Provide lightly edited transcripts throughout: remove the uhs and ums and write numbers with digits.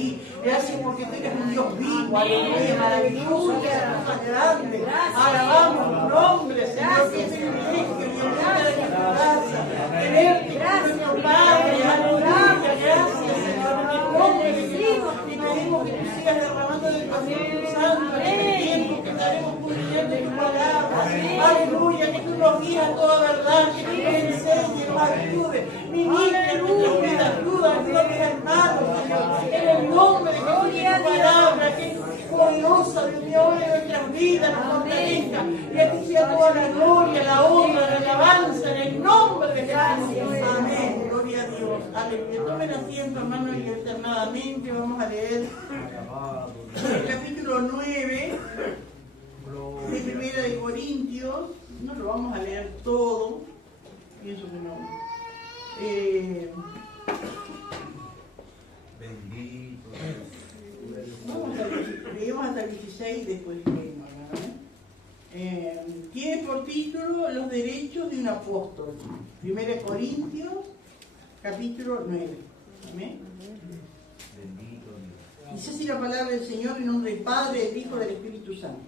aquí. Gracias porque tú eres un Dios vivo, aleluya, maravilloso, grande. Alabamos tu nombre, Señor, que es el privilegio y el honor de tu casa. Tenerte, nuestro Padre, aleluya, gracias, Señor, en el nombre de Jesús. Y pedimos que tú sigas derramando del Espíritu Santo en este tiempo que estaremos cumpliendo tu palabra. Aleluya, que tú nos guías a toda verdad, que tú nos enseñes, nos ayudes. Ministra nuestras vidas, ayuda a mis hermanos, Señor, en el nombre de Jesús, y tu palabra, que es poderosa, Dios mío, en nuestras vidas, nos fortalezca. Y a ti sea toda la gloria, la honra, la alabanza, en el nombre de Jesús. Amén. Gloria a Dios. Aleluya. Tomen asiento, hermanos, y alternadamente vamos a leer el capítulo 9 de Primera de Corintios. No lo vamos a leer todo, pienso que no. Bendito. Leemos hasta el 16 y después leemos, tiene por título Los derechos de un apóstol. 1 Corintios, capítulo 9. Amén. Bendito Dios. Dice así la palabra del Señor en nombre del Padre, del Hijo y del Espíritu Santo.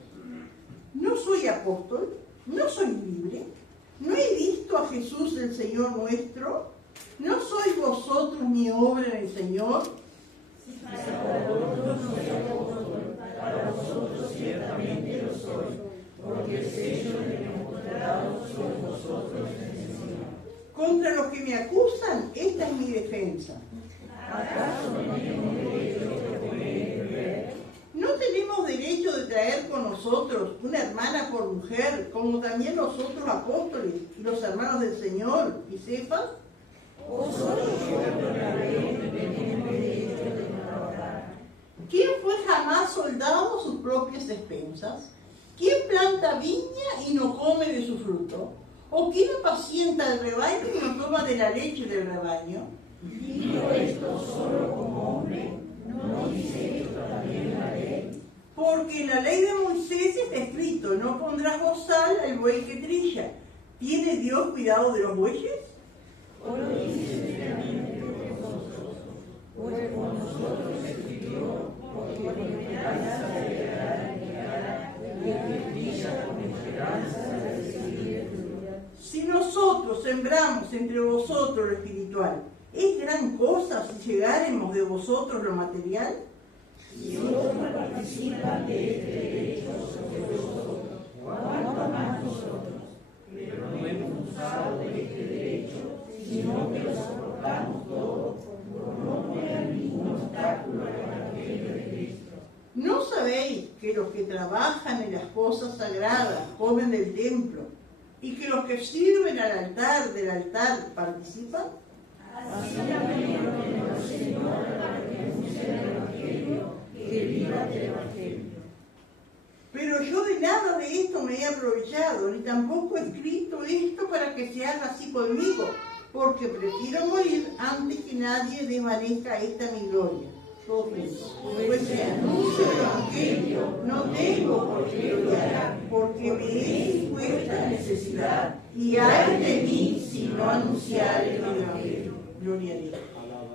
No soy apóstol, no soy libre, no he visto a Jesús el Señor nuestro, no sois vosotros mi obra en el Señor. Para vosotros ciertamente lo soy, porque el sello de mi apostolado sois vosotros en el Señor. Contra los que me acusan, esta es mi defensa. ¿Acaso no tenemos derecho de comer y beber? ¿No tenemos derecho de traer con nosotros una hermana por mujer, como también los otros apóstoles y los hermanos del Señor y Cefas? Vosotros por la ley tenéis derecho de trabajar. ¿Quién fue jamás soldado a sus propias expensas? ¿Quién planta viña y no come de su fruto? ¿O quién apacienta el rebaño y no toma de la leche del rebaño? Digo esto solo como hombre, ¿no dice esto también la ley? Porque en la ley de Moisés está escrito, no pondrás bozal al buey que trilla. ¿Tiene Dios cuidado de los bueyes? ¿O lo dice ciertamente por vosotros? Pues por nosotros escribió, porque con esperanza de llegar y que brilla con esperanza de recibir fruto. Si nosotros sembramos entre vosotros lo espiritual, ¿es gran cosa si llegáremos de vosotros lo material? Si otros participan de este derecho sobre vosotros, ¿cuánto más nosotros? Pero no hemos usado de este derecho, sino que lo soportamos todo, por no poner ningún obstáculo al Evangelio de Cristo. ¿No sabéis que los que trabajan en las cosas sagradas comen del templo y que los que sirven al altar del altar participan? Así también ordenó el Señor para que anuncie el Evangelio, que viva el Evangelio. Pero yo de nada de esto me he aprovechado, ni tampoco he escrito esto para que se haga así conmigo, porque prefiero morir antes que nadie desvanezca esta mi gloria. Pues si anuncio el Evangelio, no tengo por qué gloriar, porque me es impuesta necesidad, y hay de mí si no anunciar el Evangelio. Gloria a Dios.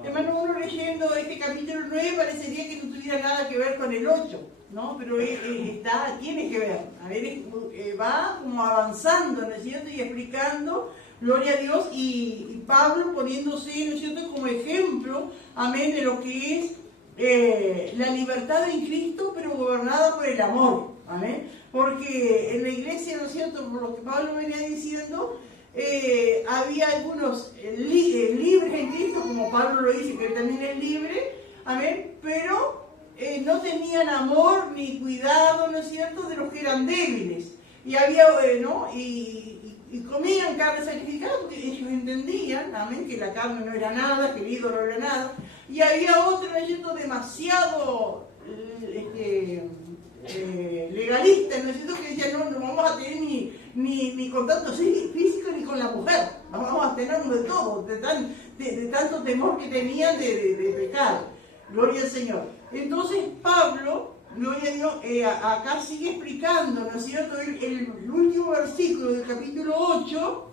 Hermano, uno leyendo este capítulo 9 parecería que no tuviera nada que ver con el 8, ¿no? Pero tiene que ver. A ver, va como avanzando, ¿no es cierto? Y explicando, gloria a Dios, y Pablo poniéndose, ¿no es cierto?, como ejemplo, amén, de lo que es la libertad en Cristo, pero gobernada por el amor, amén. Porque en la iglesia, ¿no es cierto?, por lo que Pablo venía diciendo, había algunos libres en Cristo, como Pablo lo dice, que él también es libre, amén, pero no tenían amor ni cuidado, ¿no es cierto?, de los que eran débiles. Y había, ¿no?, y comían carne sacrificada porque ellos entendían, amén, que la carne no era nada, que el ídolo no era nada. Y había otro, ¿no es cierto?, demasiado legalista, ¿no es cierto?, que decía, no vamos a tener ni contacto físico ni con la mujer, vamos a tenernos de todo, de tanto temor que tenían de pecar. Gloria al Señor. Entonces Pablo, gloria a Dios, acá sigue explicando, ¿no es cierto?, el último versículo del capítulo 8,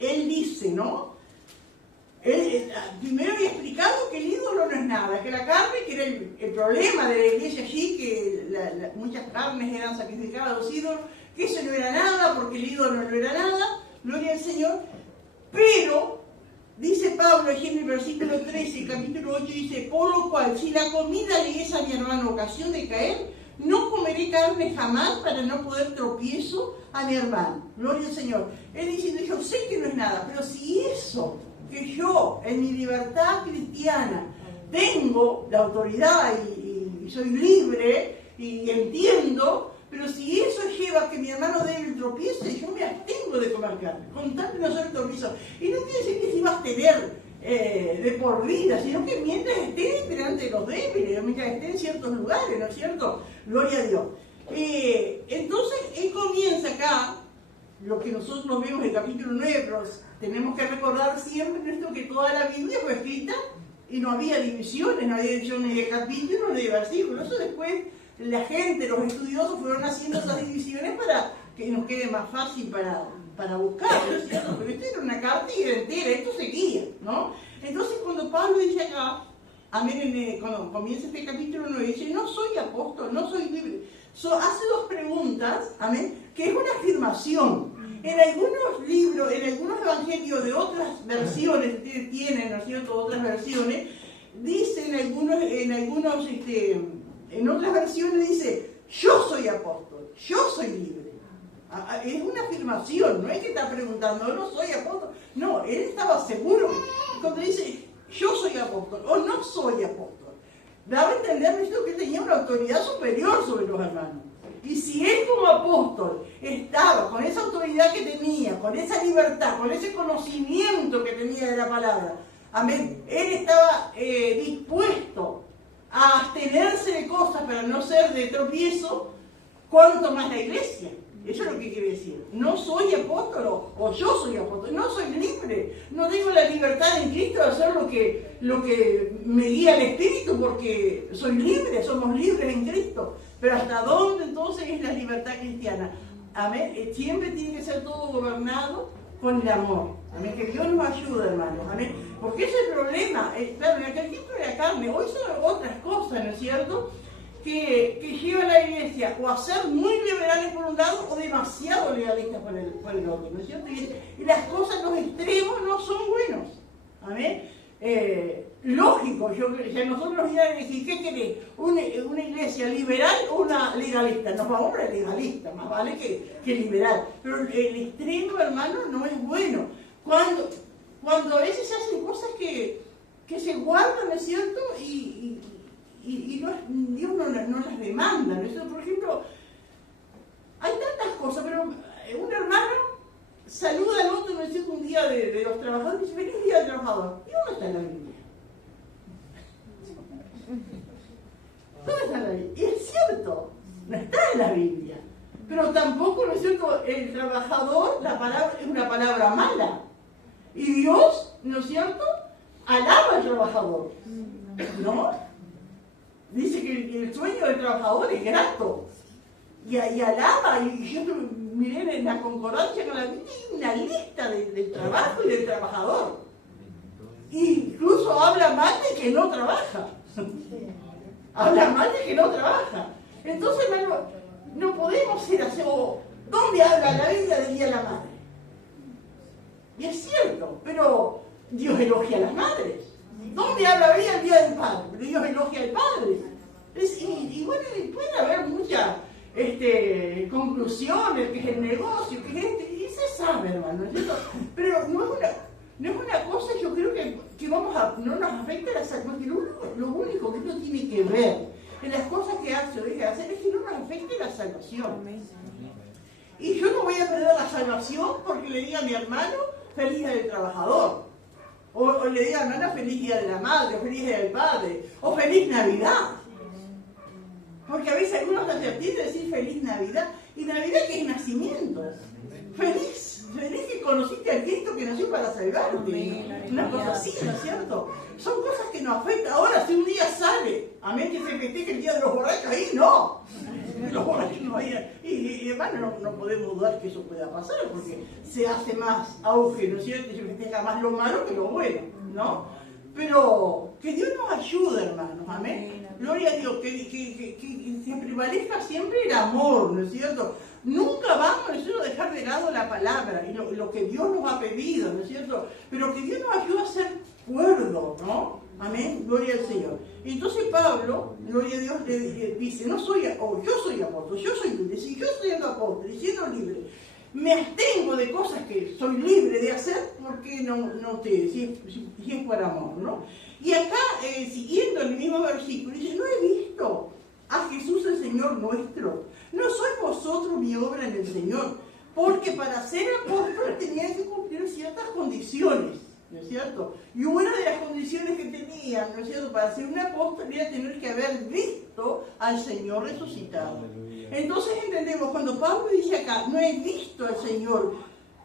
él dice, ¿no? Primero había explicado que el ídolo no es nada, que la carne, que que era el problema de la iglesia allí, que muchas carnes eran sacrificadas a los ídolos, que eso no era nada, porque el ídolo no era nada, gloria al Señor. Pero, dice Pablo allí en el versículo 13, capítulo 8, dice, por lo cual, si la comida le es a mi hermano ocasión de caer, no comeré carne jamás para no poder tropiezo a mi hermano. Gloria al Señor. Él diciendo, yo sé que no es nada, pero si eso, que yo en mi libertad cristiana tengo la autoridad y soy libre y entiendo, pero si eso lleva a que mi hermano dé el tropiezo, yo me abstengo de comer carne, con tal de no ser tropiezo. Y no quiere decir que se va a tener de por vida, sino que mientras estén delante de los débiles, mientras estén en ciertos lugares, ¿no es cierto? Gloria a Dios. Entonces, él comienza acá, lo que nosotros vemos en el capítulo 9, pero tenemos que recordar siempre esto, que toda la Biblia fue escrita y no había divisiones, no había divisiones ni de capítulos ni de versículos. Eso después la gente, los estudiosos fueron haciendo esas divisiones para que nos quede más fácil para buscar, ¿no es cierto? Pero esto era una carta y era entera, esto seguía, ¿no? Entonces cuando Pablo dice acá, amén, cuando comienza este capítulo 9, dice, no soy apóstol, no soy libre. Hace dos preguntas, amén, que es una afirmación. En algunos libros, en algunos evangelios de otras versiones, tienen, ¿no es cierto?, otras versiones, dice en otras versiones dice, yo soy apóstol, yo soy libre. Es una afirmación, no es que está preguntando, no soy apóstol. No, él estaba seguro cuando dice, yo soy apóstol o no soy apóstol. Daba a entender que él tenía una autoridad superior sobre los hermanos. Y si él como apóstol estaba con esa autoridad que tenía, con esa libertad, con ese conocimiento que tenía de la palabra, amén, él estaba dispuesto a abstenerse de cosas para no ser de tropiezo, cuanto más la iglesia. Eso es lo que quiere decir. No soy apóstol o yo soy apóstol. No soy libre. No tengo la libertad en Cristo de hacer lo que me guía el Espíritu, porque soy libre, somos libres en Cristo. Pero ¿hasta dónde entonces es la libertad cristiana? Amén. Siempre tiene que ser todo gobernado con el amor. Amén. Que Dios nos ayude, hermanos. Amén. Porque ese es el problema. Claro, en aquel tiempo era carne. Hoy son otras cosas, ¿no es cierto?, que lleva a la iglesia o a ser muy liberales por un lado o demasiado legalistas por el otro, ¿no es cierto? Y las cosas, los extremos no son buenos. ¿Amén? Lógico, si a nosotros nos iban a decir, ¿qué querés? ¿Una iglesia liberal o una legalista? Nos vamos a la legalista, más vale que liberal. Pero el extremo, hermano, no es bueno. Cuando a veces se hacen cosas que se guardan, ¿no es cierto? Y Dios no las demanda, ¿no es cierto? Por ejemplo, hay tantas cosas, pero un hermano saluda al otro, ¿no es cierto?, un día de los trabajadores y dice, feliz día del trabajador. ¿Y dónde está en la Biblia? ¿Dónde está en la Biblia? Y es cierto, no está en la Biblia. Pero tampoco, ¿no es cierto?, el trabajador, la palabra es una palabra mala. Y Dios, ¿no es cierto?, alaba al trabajador, ¿no? Dice que el sueño del trabajador es grato. Y alaba, y yo miré en la concordancia con la Biblia, hay una lista del trabajo y del trabajador. Incluso habla mal de que no trabaja. Habla mal de que no trabaja. Entonces, hermano, no podemos ser así. ¿Dónde habla la Biblia del Día de la Madre? Y es cierto, pero Dios elogia a las madres. ¿Dónde habla la Biblia del Día del Padre? Pero Dios elogia al Padre. Y bueno, puede haber muchas conclusiones, que es el negocio, que es y se sabe, hermano, ¿cierto? Pero no es una cosa, yo creo que no nos afecta la salud, porque lo único que uno tiene que ver en las cosas que hace o deja de hacer es que no nos afecte la salvación. Y yo no voy a perder la salvación porque le diga a mi hermano, feliz día del trabajador. O le diga a mi hermana, feliz día de la madre, o feliz día del padre, o feliz Navidad. Porque a veces algunos se abstienen de decir feliz Navidad, y Navidad que es nacimiento. Feliz que conociste a Cristo que nació para salvarte. Una cosa así, ¿no es cierto? Son cosas que nos afectan. Ahora, si un día sale, amén, que se festeje el día de los borrachos, ahí no. Los borrachos no vayan. Y hermano, no podemos dudar que eso pueda pasar, porque se hace más auge, ¿no es cierto? Y se festeja más lo malo que lo bueno, ¿no? Pero que Dios nos ayuda, hermanos, amén. Gloria a Dios, que prevalezca siempre el amor, ¿no es cierto? Nunca vamos, ¿no es cierto?, a dejar de lado la palabra y lo que Dios nos ha pedido, ¿no es cierto? Pero que Dios nos ayude a ser cuerdos, ¿no? Amén, gloria al Señor. Entonces Pablo, gloria a Dios, le dice, yo soy apóstol, yo soy libre. Si yo siendo apóstol y siendo libre, me abstengo de cosas que soy libre de hacer, porque si es por amor, ¿no? Y acá, siguiendo el mismo versículo, dice, no he visto a Jesús el Señor nuestro, no sois vosotros mi obra en el Señor, porque para ser apóstol tenían que cumplir ciertas condiciones, ¿no es cierto? Y una de las condiciones que tenían, ¿no es cierto?, para ser un apóstol era tener que haber visto al Señor resucitado. Entonces entendemos, cuando Pablo dice acá, no he visto al Señor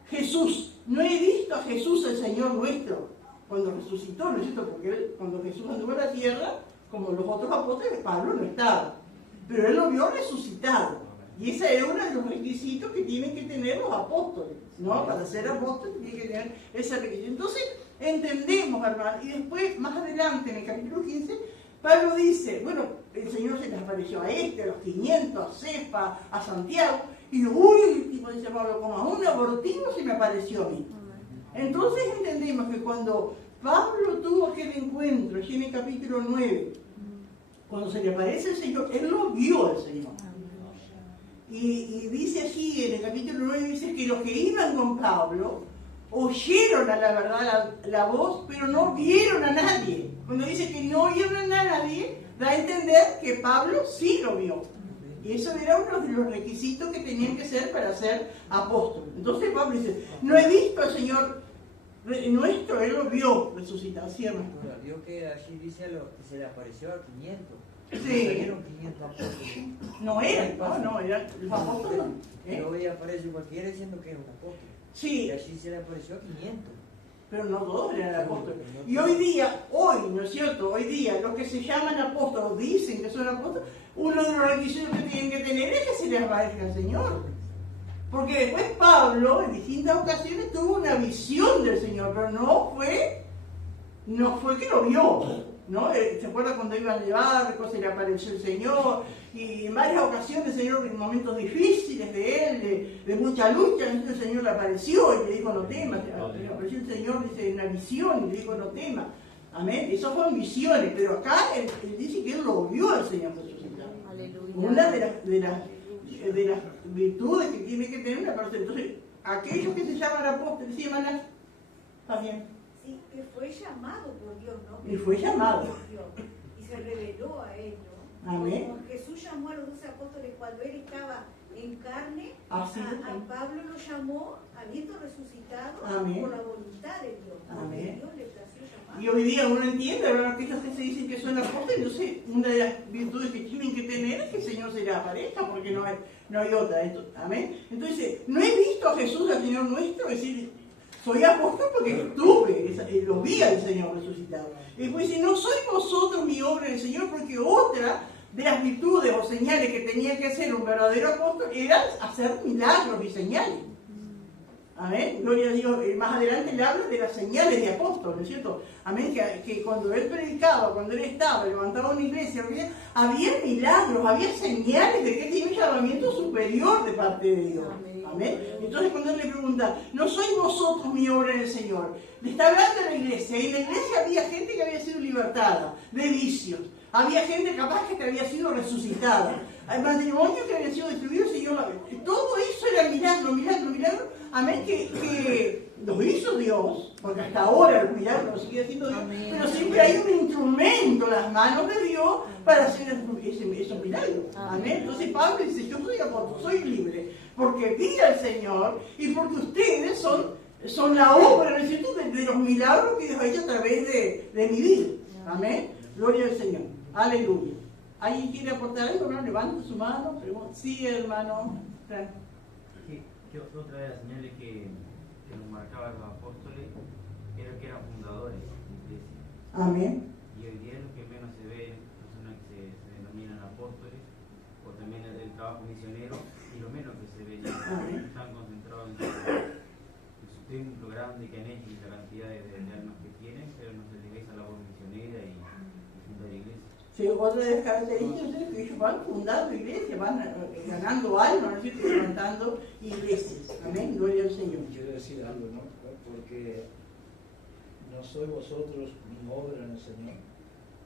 Jesús, no he visto a Jesús el Señor nuestro, cuando resucitó, ¿no es cierto? Porque cuando Jesús anduvo en la tierra, como los otros apóstoles, Pablo no estaba, pero él lo vio resucitado. Y ese era uno de los requisitos que tienen que tener los apóstoles, ¿no? Para ser apóstoles tienen que tener ese requisito. Entonces, entendemos, hermano, y después, más adelante, en el capítulo 15, Pablo dice, bueno, el Señor se les apareció a a los 500, a Cefa, a Santiago, y uy, tipo dice Pablo, como a un abortivo se me apareció a mí. Entonces entendemos que cuando Pablo tuvo aquel encuentro, allí en el capítulo 9, cuando se le aparece el Señor, él lo vio al Señor. Y dice allí en el capítulo 9, dice que los que iban con Pablo oyeron a la verdad la voz, pero no vieron a nadie. Cuando dice que no oyeron a nadie, da a entender que Pablo sí lo vio. Y eso era uno de los requisitos que tenían que ser para ser apóstol. Entonces Pablo dice, no he visto al Señor nuestro, él lo vio resucitado. ¿Sí, hermano? Vio que allí dice que se le apareció a 500. Sí. Salieron 500 apóstoles. No eran los apóstoles. Pero hoy aparece cualquiera diciendo que es un apóstol. Sí. Y allí se le apareció a 500. Pero no todos eran apóstoles. Y hoy día, ¿no es cierto? Hoy día, los que se llaman apóstoles, dicen que son apóstoles, uno de los requisitos que tienen que tener es que se les aparezca al Señor. Porque después Pablo, en distintas ocasiones, tuvo una visión del Señor, pero no fue que lo vio. ¿No? ¿Se acuerda cuando iban de barco, se le apareció el Señor? Y en varias ocasiones el Señor, en momentos difíciles de él, de mucha lucha, el Señor le apareció y le dijo no temas. Le apareció el Señor, dice, en una visión y le dijo no temas. Amén. Esas fueron visiones, pero acá él dice que él lo vio al Señor resucitado. Aleluya. Una de las virtudes que tiene que tener una persona. Entonces, aquellos que se llaman apóstoles, ¿sí, hermana? ¿Está bien? Sí, que fue llamado por Dios, ¿no? Y fue llamado. Y se reveló a ellos. Amén. Como Jesús llamó a los 12 apóstoles cuando él estaba en carne, Así a Pablo lo llamó, habiendo resucitado, Amén. por la voluntad de Dios. Amén. Dios le plació llamar. Y hoy día uno entiende, ¿verdad? Aquellos que se dicen que son apóstoles, entonces una de las virtudes que tienen que tener es que el Señor se les aparezca, porque no hay otra. Amén. Entonces, no he visto a Jesús, al Señor nuestro, decir, soy apóstol porque lo vi al Señor resucitado. Y después dice, no sois vosotros mi obra en el Señor, porque otra de las virtudes o señales que tenía que hacer un verdadero apóstol era hacer milagros y señales. Amén. Gloria a Dios. Más adelante le habla de las señales de apóstol, ¿no es cierto? Amén. Que cuando él predicaba, cuando él estaba, levantaba una iglesia, había milagros, había señales de que él tenía un llamamiento superior de parte de Dios. Amén. Entonces cuando él le pregunta, ¿no sois vosotros mi obra en el Señor? Le está hablando a la iglesia. Y en la iglesia había gente que había sido libertada de vicios. Había gente capaz que había sido resucitada. Hay matrimonios que habían sido destruidos y todo eso era milagro. Amén, que los hizo Dios, porque hasta ahora los milagros los sigue haciendo Dios. Amén. Pero siempre hay un instrumento en las manos de Dios para hacer esos milagros. Amén. Entonces Pablo dice, yo soy apóstol, soy libre, porque vi al Señor y porque ustedes son la obra, ¿no es cierto?, de los milagros que Dios ha hecho a través de mi vida. Amén. Gloria al Señor. Aleluya. ¿Alguien quiere aportar algo? ¿No? Levanta su mano. Sí, hermano. Que otra de las señales que nos marcaban los apóstoles era que eran fundadores de la iglesia. Amén. Y hoy día es lo que menos se ve, personas que se denominan apóstoles, o también el trabajo misionero, y lo menos que se ve ya. Están concentrados en su templo grande que han hecho y la cantidad de almas que tienen, pero no se les ve esa labor misionera y Sí, otra de las características es que ellos van fundando iglesias, van ganando almas, ¿no es cierto? Levantando iglesias. Amén, gloria al Señor. Quiero decir algo, ¿no? Porque no sois vosotros mi obra en el Señor.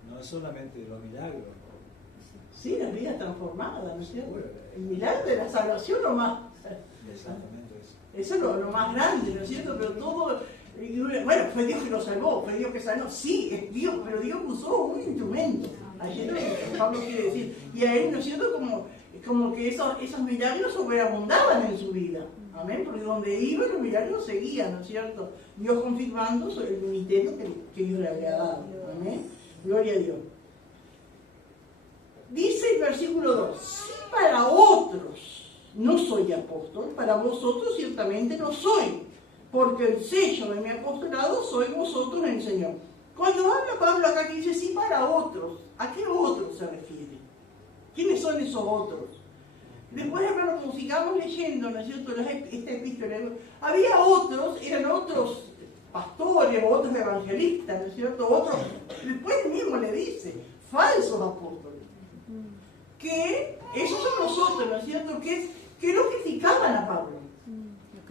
No es solamente los milagros, ¿no? Sí, la vida transformada, ¿no es cierto? El milagro de la salvación lo más... Exactamente eso. Eso es lo más grande, ¿no es cierto? Pero todo... Bueno, fue Dios que lo salvó, fue Dios que sanó. Sí, es Dios, pero Dios usó un instrumento. Allí lo que Pablo quiere decir. Y a él, ¿no es cierto? Como que esos milagros sobreabundaban en su vida. Amén, porque donde iba los milagros seguían, ¿no es cierto? Dios confirmando el ministerio que Dios le había dado. Amén, gloria a Dios. Dice el versículo 2, si para otros no soy apóstol, para vosotros ciertamente no soy, porque el sello de mi apostolado soy vosotros en el Señor. Cuando habla Pablo acá que dice, sí para otros, ¿a qué otros se refiere? ¿Quiénes son esos otros? Después, hermano, como sigamos leyendo, ¿no es cierto?, esta epístola, había otros, eran otros pastores o otros evangelistas, ¿no es cierto?, otros, después él mismo le dice, falsos apóstoles, que esos son los otros, ¿no es cierto?, que lo criticaban a Pablo,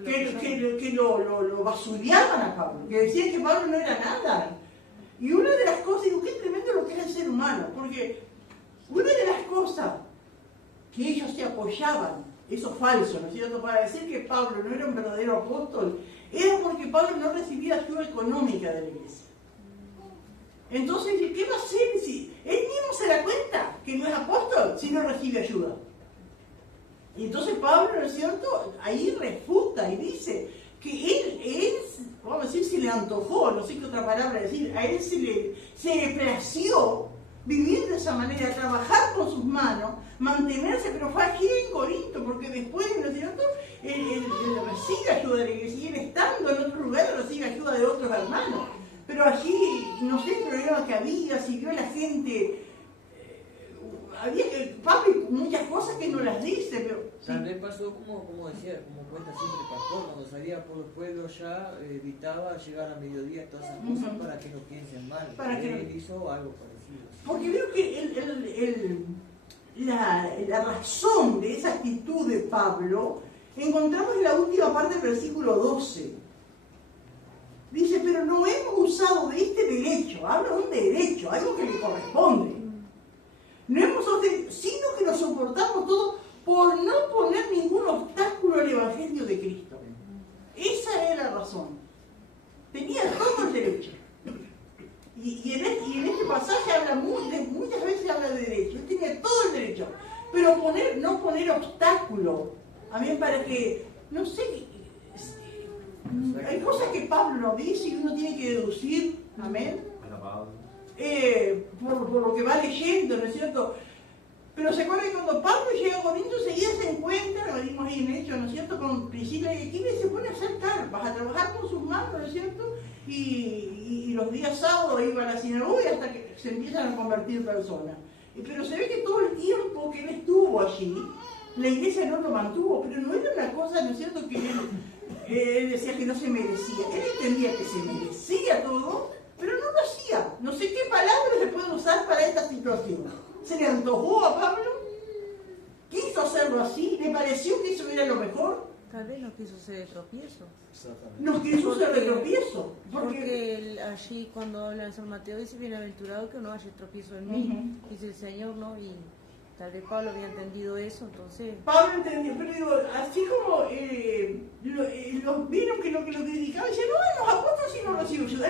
que lo basureaban a Pablo, que decían que Pablo no era nada. Y una de las cosas, digo, qué tremendo lo que es el ser humano, porque una de las cosas que ellos se apoyaban, esos falsos, ¿no es cierto?, para decir que Pablo no era un verdadero apóstol, era porque Pablo no recibía ayuda económica de la iglesia. Entonces, ¿qué va a hacer si él mismo se da cuenta que no es apóstol si no recibe ayuda? Y entonces Pablo, ¿no es cierto?, ahí refuta y dice que él, vamos a decir, se le antojó, no sé qué otra palabra decir, a él se le plació vivir de esa manera, trabajar con sus manos, mantenerse, pero fue aquí en Corinto, porque después, ¿no es cierto?, él recibe ayuda de la iglesia y él estando en otro lugar recibe ayuda de otros hermanos. Pero allí, no sé el problema que había, si vio a la gente, Pablo muchas cosas que no las dice, pero... Tal vez pasó como decía, como cuenta siempre el pastor, cuando salía por los pueblos ya evitaba llegar a mediodía, todas esas cosas para que no piensen mal. Para que él hizo algo parecido. Porque veo que la razón de esa actitud de Pablo encontramos en la última parte del versículo 12. Dice, pero no hemos usado de este derecho, habla de un derecho, algo que le corresponde. No hemos sostenido, sino que lo soportamos todo por no poner ningún obstáculo al Evangelio de Cristo. Esa era la razón. Tenía todo el derecho. Y en este pasaje habla muchas veces habla de derecho. Él tenía todo el derecho. Pero no poner obstáculo. A mí para que, no sé, hay cosas que Pablo no dice y uno tiene que deducir. Amén. Por lo que va leyendo, ¿no es cierto? Pero se acuerda que cuando Pablo llega a Corinto, enseguida se encuentra, lo vimos ahí en Hechos, ¿no es cierto?, con Priscila y Aquila, y se pone a hacer carpas, a trabajar con sus manos, ¿no es cierto? Y los días sábados iba a la sinagoga hasta que se empiezan a convertir personas. Pero se ve que todo el tiempo que él estuvo allí, la iglesia no lo mantuvo, pero no era una cosa, ¿no es cierto?, que él decía que no se merecía. Él entendía que se merecía todo, pero no lo hacía. No sé qué palabras se puede usar para esta situación. ¿Se le antojó a Pablo? ¿Quiso hacerlo así? ¿Le pareció que eso era lo mejor? Tal vez no quiso ser de tropiezo. Exactamente. No quiso ser de tropiezo. Porque allí cuando habla en San Mateo dice, bienaventurado que no haya tropiezo en mí. Dice el Señor, ¿no? Y tal vez Pablo había entendido eso, entonces... Pablo entendió, pero digo, así como los vieron que lo criticaban, decían, no, los apóstoles sí no reciben ayuda,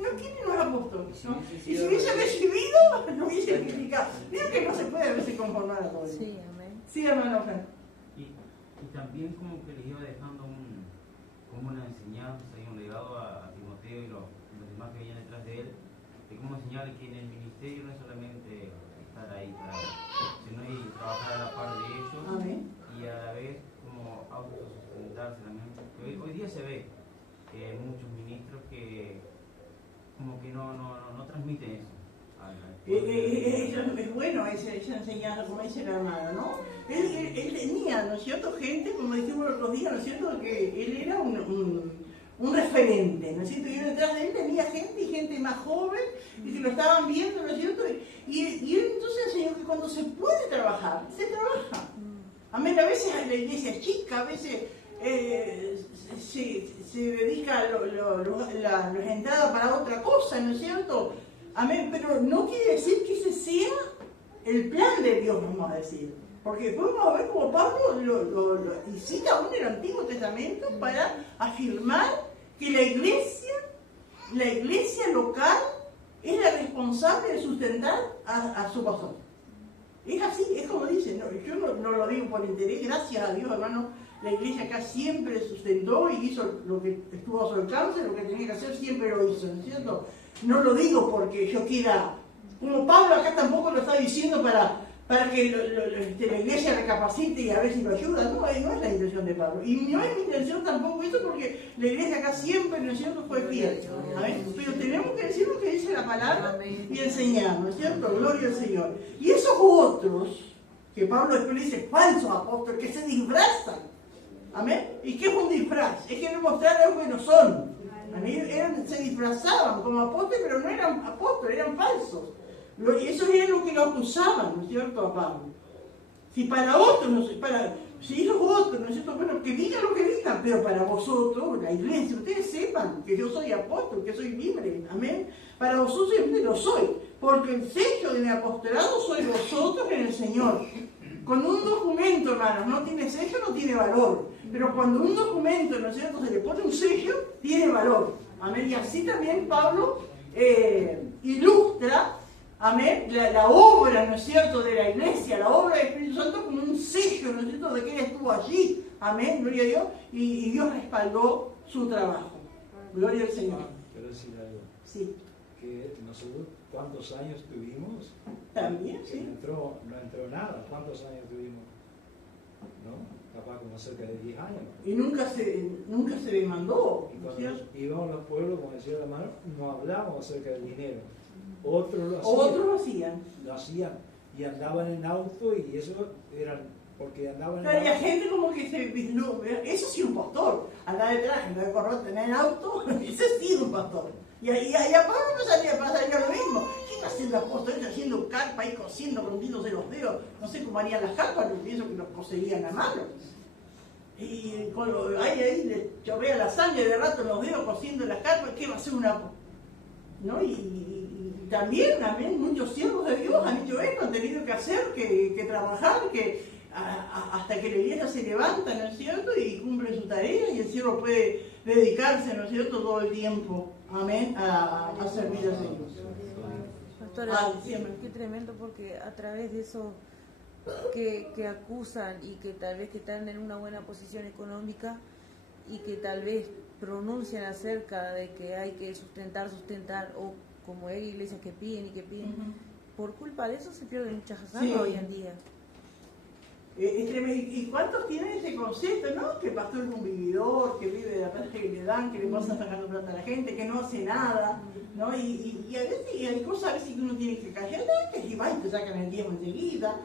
no quieren los apóstoles, ¿no? Y si hubiese recibido, no hubiese criticado. Miren que no se puede a veces conformar a todos. Sí, amén. Sí, hermano Juan. Y también como que les iba dejando como una enseñanza y un legado a Timoteo y los demás que venían detrás de él, de cómo enseñarle que en el ministerio no es solamente estar ahí sino ir trabajar a la par de ellos. Amén. Y a la vez como autosustentarse también. Hoy día se ve que hay muchos ministros que como que no transmiten eso. Es bueno esa enseñanza, como dice la hermana, ¿no? Él tenía, ¿no es cierto?, gente, como dijimos los otros días, ¿no es cierto?, que él era un referente, ¿no es cierto? Y detrás de él tenía gente y gente más joven y que lo estaban viendo, ¿no es cierto? Y cuando se puede trabajar, se trabaja. Amén. A veces la iglesia es chica, a veces se dedica las entradas para otra cosa, ¿no es cierto? Amén. Pero no quiere decir que ese sea el plan de Dios, vamos a decir. Porque podemos ver como Pablo lo cita aún en el Antiguo Testamento para afirmar que la iglesia local es la responsable de sustentar a su pastor. Es así, es como dice, no, yo no lo digo por interés, gracias a Dios, hermano, la iglesia acá siempre sustentó y hizo lo que estuvo a su alcance, lo que tenía que hacer siempre lo hizo, ¿no es cierto? No lo digo porque yo quiera, como Pablo acá tampoco lo está diciendo para que la iglesia recapacite y a ver si lo ayuda, no es la intención de Pablo. Y no es mi intención tampoco eso porque la iglesia acá siempre, ¿no es cierto?, fue fiel. Pero tenemos que decir lo que dice la palabra y enseñar, ¿no es cierto? Gloria al Señor. Y esos otros, que Pablo después dice, falsos apóstoles, que se disfrazan. ¿Amén? ¿Y qué es un disfraz? Es que no mostrar algo que no son. Se disfrazaban como apóstoles, pero no eran apóstoles, eran falsos. Y eso era lo que lo acusaban, ¿no es cierto?, a Pablo. Si para otros, no sé, si ellos otros, ¿no es cierto?, bueno, que digan lo que digan, pero para vosotros, la iglesia, ustedes sepan que yo soy apóstol, que soy libre, amén. Para vosotros siempre lo soy, porque el sello de mi apostolado sois vosotros en el Señor. Cuando un documento, hermanos, no tiene sello, no tiene valor. Pero cuando un documento, ¿no es cierto?, se le pone un sello, tiene valor. Amén. Y así también Pablo ilustra, amén, la obra, ¿no es cierto?, de la iglesia, la obra del Espíritu Santo como un sello, ¿no es cierto?, de que Él estuvo allí. Amén, gloria a Dios. Y Dios respaldó su trabajo. Gloria al Señor. Quiero decir algo. Sí. Que nosotros, ¿cuántos años tuvimos? También, sí. No entró nada. ¿Cuántos años tuvimos? ¿No? Capaz como cerca de 10 años. Y nunca se demandó. Y cuando íbamos a los pueblos, como decía el hermano, no hablábamos acerca del dinero. Otros lo hacían. Lo hacían. Y andaban en auto y eso eran porque andaban en auto. Había gente como que se vislumbra. Eso sí un pastor. Andar de traje, andar de corbata, andar en auto. Eso sí un pastor. Y a Pablo no pasaría lo mismo. ¿Qué está haciendo apóstol? Está haciendo carpa ahí cosiendo, rompiéndose los dedos. No sé cómo harían las carpas, pero pienso que los coserían a mano. Y ahí le chorrea la sangre de rato en los dedos cosiendo las carpas. ¿Qué va a hacer una? ¿No? Y también muchos siervos de Dios han hecho esto, han tenido que hacer, que trabajar, hasta que la iglesia se levanta, ¿no es cierto? Y cumple su tarea y el siervo puede dedicarse, ¿no es cierto?, todo el tiempo, amén, a servir a Dios. Pastora, qué tremendo, porque a través de eso que acusan y que tal vez que están en una buena posición económica y que tal vez pronuncian acerca de que hay que sustentar, o como hay iglesias que piden, por culpa de eso se pierden muchas almas hoy en día. ¿Y cuántos tienen ese concepto, no? Que el pastor es un vividor, que vive de la plata que le dan, que le pasa sacando plata a la gente, que no hace nada, ¿no? Y a veces hay cosas a veces que uno tiene que callar, que si va y te sacan el diezmo enseguida.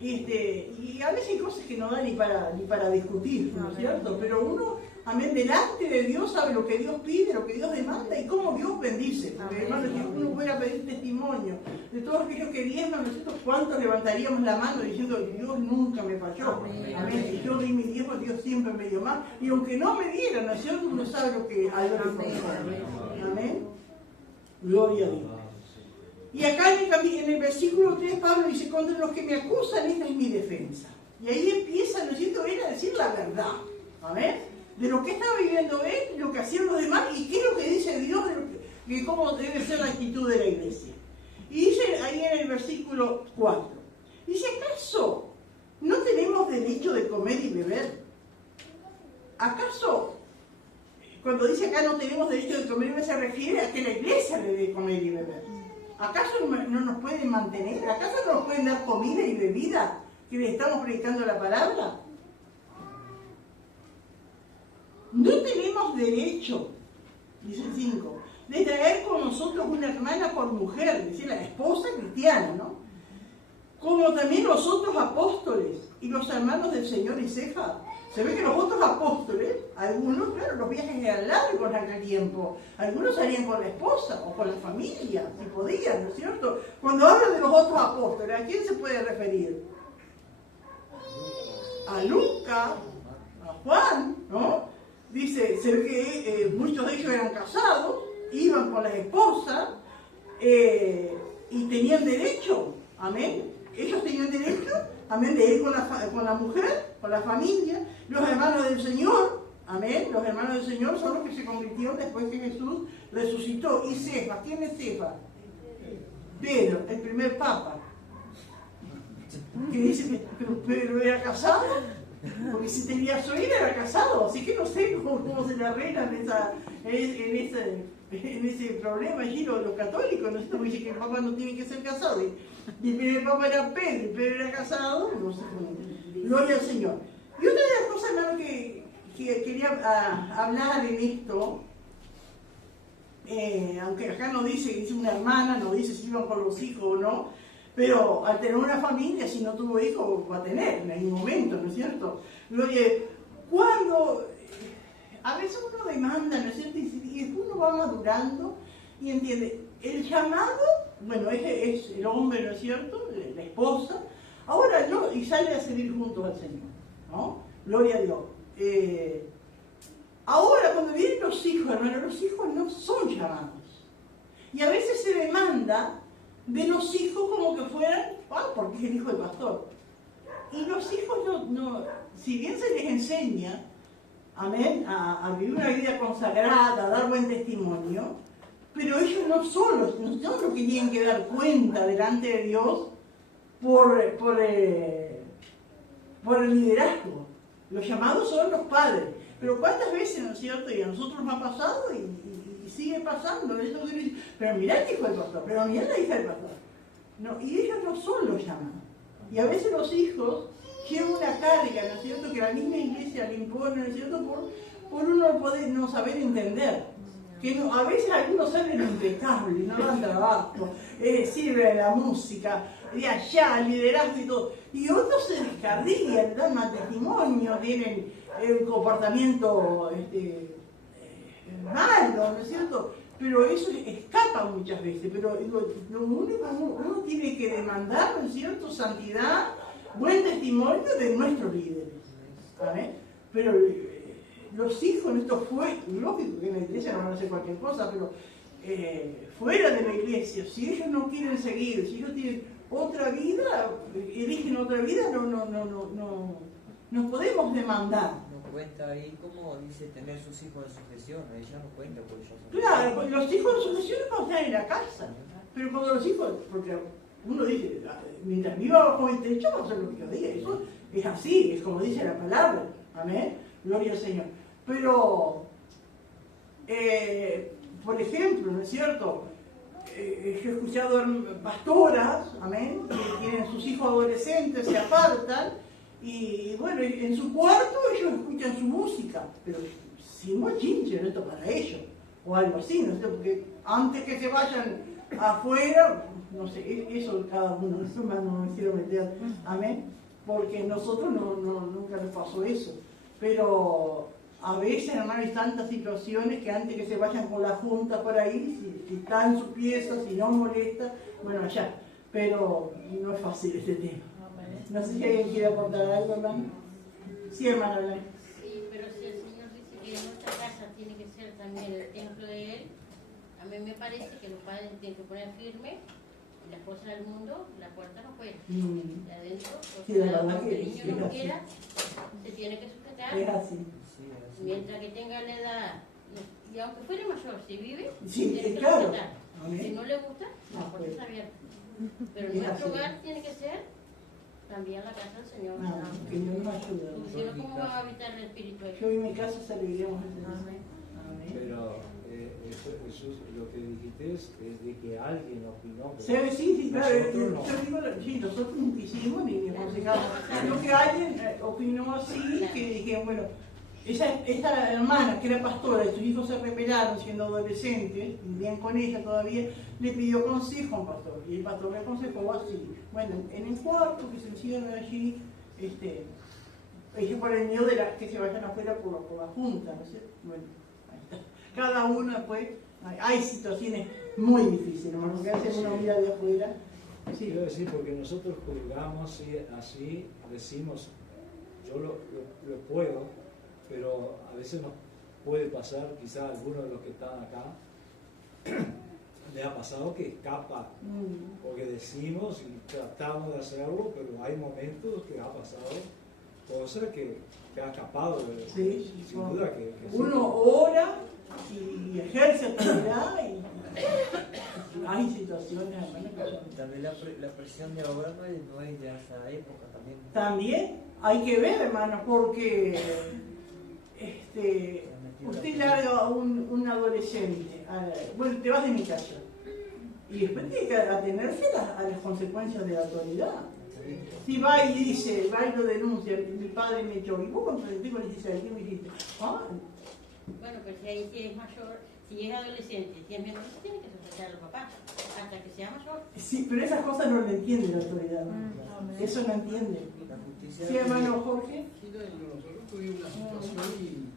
Y a veces hay cosas que no da ni para discutir, ¿no es cierto? Pero uno, amén, delante de Dios sabe lo que Dios pide, lo que Dios demanda y cómo Dios bendice. Porque, hermano, si uno pudiera pedir testimonio de todos aquellos que diezman, ¿no es cierto?, ¿cuántos levantaríamos la mano diciendo Dios nunca me falló? Amén. Si yo di mi diezmo, Dios siempre me dio más. Y aunque no me diera, ¿no es cierto?, uno sabe lo que hay. Amén. Gloria a Dios. Y acá en el versículo 3 Pablo dice, contra los que me acusan, esta es mi defensa. Y ahí empieza, ¿no es cierto?, él a decir la verdad. Amén. De lo que estaba viviendo él, lo que hacían los demás y qué es lo que dice Dios de cómo debe ser la actitud de la iglesia. Y dice ahí en el versículo 4, dice, ¿acaso no tenemos derecho de comer y beber? ¿Acaso, cuando dice acá no tenemos derecho de comer y beber, se refiere a que la iglesia le debe comer y beber? ¿Acaso no nos pueden mantener? ¿Acaso no nos pueden dar comida y bebida que le estamos predicando la palabra? No tenemos derecho, dice el 5, de traer con nosotros una hermana por mujer, es decir, la esposa cristiana, ¿no? Como también los otros apóstoles y los hermanos del Señor y Cefa, se ve que los otros apóstoles, algunos, claro, los viajes eran largos en aquel tiempo. Algunos salían con la esposa o con la familia, si podían, ¿no es cierto? Cuando hablan de los otros apóstoles, ¿a quién se puede referir? A Lucas, a Juan, ¿no? Dice, se ve que muchos de ellos eran casados, iban con las esposas y tenían derecho, amén. Ellos tenían derecho, amén, de ir con la mujer, con la familia. Los hermanos del Señor, amén, los hermanos del Señor son los que se convirtieron después que Jesús resucitó. Y Cefas, ¿quién es Cefas? Pedro, el primer papa. Que dice que Pedro era casado, porque si tenía suegra era casado, así que no sé cómo se le arreglan en ese problema allí los católicos, ¿no? Porque dice que el papa no tiene que ser casado. Y el primer papa era Pedro, y Pedro era casado, no sé, gloria al Señor. Y otra de las cosas, hermano, que quería hablar en esto, aunque acá no dice una hermana, no dice si iban con los hijos o no, pero al tener una familia, si no tuvo hijos, va a tener en algún momento, ¿no es cierto? Cuando a veces uno demanda, ¿no es cierto? Y uno va madurando y entiende, el llamado, bueno, es el hombre, ¿no es cierto? La esposa, ahora yo, y sale a servir juntos al Señor, ¿no? Gloria a Dios. Ahora, cuando vienen los hijos, hermano, los hijos no son llamados. Y a veces se demanda de los hijos como que fueran, porque es el hijo del pastor. Y los hijos no, si bien se les enseña, amén, a vivir una vida consagrada, a dar buen testimonio, pero ellos no son los que tienen que dar cuenta delante de Dios por el liderazgo. Los llamados son los padres. Pero ¿cuántas veces, no es cierto? Y a nosotros nos ha pasado y sigue pasando. Pero mirá el hijo del pastor, pero mirá la hija del pastor. No, y ellos no son los llamados. Y a veces los hijos llevan una carga, ¿no es cierto? Que la misma iglesia le impone, ¿no es cierto? Por uno no saber entender. Que a veces algunos salen impecables, no dan trabajo, sirven la música, de allá, liderazgo y todo. Y otros se descarrían, dan mal testimonio, tienen un comportamiento malo, ¿no es cierto? Pero eso escapa muchas veces. Pero lo único uno tiene que demandar, ¿no es cierto? Santidad, buen testimonio de nuestros líderes. ¿Sabes? Pero los hijos, esto fue lógico que en la iglesia no van a hacer cualquier cosa, pero fuera de la iglesia, si ellos no quieren seguir, si ellos tienen otra vida, eligen otra vida, no podemos demandar. No cuenta ahí como dice tener sus hijos de sucesión, ella no cuenta por ellos. Claro, los hijos de sucesión es cuando están en la casa, pero cuando los hijos, porque uno dice, mientras viva bajo mi techo, va a hacer lo que yo diga, eso es así, es como dice la palabra, amén, gloria al Señor. Pero, por ejemplo, ¿no es cierto? Yo he escuchado pastoras, amén, que tienen sus hijos adolescentes, se apartan, y bueno, en su cuarto ellos escuchan su música, pero sin mochinche, ¿no? Esto para ellos, o algo así, ¿no? Porque antes que se vayan afuera, no sé, eso cada uno, eso no me quiero meter, amén, porque nosotros nunca nos pasó eso, pero a veces, hermano, hay tantas situaciones que antes que se vayan con la junta por ahí, si está en su pieza, si no molesta, bueno, allá. Pero no es fácil este tema. No sé si alguien quiere aportar algo, hermano. Sí, hermano. Sí, pero si el Señor dice que nuestra casa tiene que ser también el templo de Él, a mí me parece que los padres tienen que poner firme la esposa del mundo, la puerta no puede. De adentro, sí, de verdad aunque que el niño no quiera, se tiene que sujetar. Es así. Mientras que tenga la edad, y aunque fuere mayor, si vive, sí, tiene que claro. sujetar. Si no le gusta, la puerta está abierta. Pero nuestro hogar tiene que ser también la casa del Señor. Que Dios nos ayude. Si no, ¿cómo va a habitar el Espíritu ahí? Yo en mi casa serviremos el Señor. Amén. Pero Jesús, lo que dijiste es de que alguien opinó. Sí, claro. Nosotros no. Yo digo, sí, nosotros nunca hicimos ni aconsejamos. Sino que alguien opinó así, que dijeron, bueno, esta hermana que era pastora y sus hijos se rebelaron siendo adolescentes, vivían con ella todavía, le pidió consejo a un pastor. Y el pastor le aconsejó así. Bueno, en el cuarto que se encierra allí, Ella por el miedo de que se vayan afuera por la junta, ¿no sé? Bueno, ahí está. Cada uno pues, hay situaciones muy difíciles, ¿no? Porque hacen una vida de afuera. Sí. Quiero decir, porque nosotros juzgamos y así decimos, yo lo puedo, pero a veces nos puede pasar, quizás a algunos de los que están acá, le ha pasado que escapa, porque decimos y tratamos de hacerlo, pero hay momentos que ha pasado cosas que ha escapado, sí, sin duda que uno ora y ejerce autoridad y hay situaciones, hermano, que son... También la presión de ahora no es de esa época también. También hay que ver, hermano, porque usted larga a un adolescente, bueno, te vas de mi casa, y después tiene que atenerse a las consecuencias de la autoridad. Si va y dice, va y lo denuncia, mi padre me echó, y vos cuando tengo 16, ¿qué me dijiste? Bueno, pues si ahí si es mayor, si es adolescente, si es menor, tiene que sujetar al papá hasta que sea mayor. Sí, pero esas cosas no lo entiende la autoridad. Eso no entiende. ¿Sí, hermano Jorge? Sí, nosotros tuvimos una situación y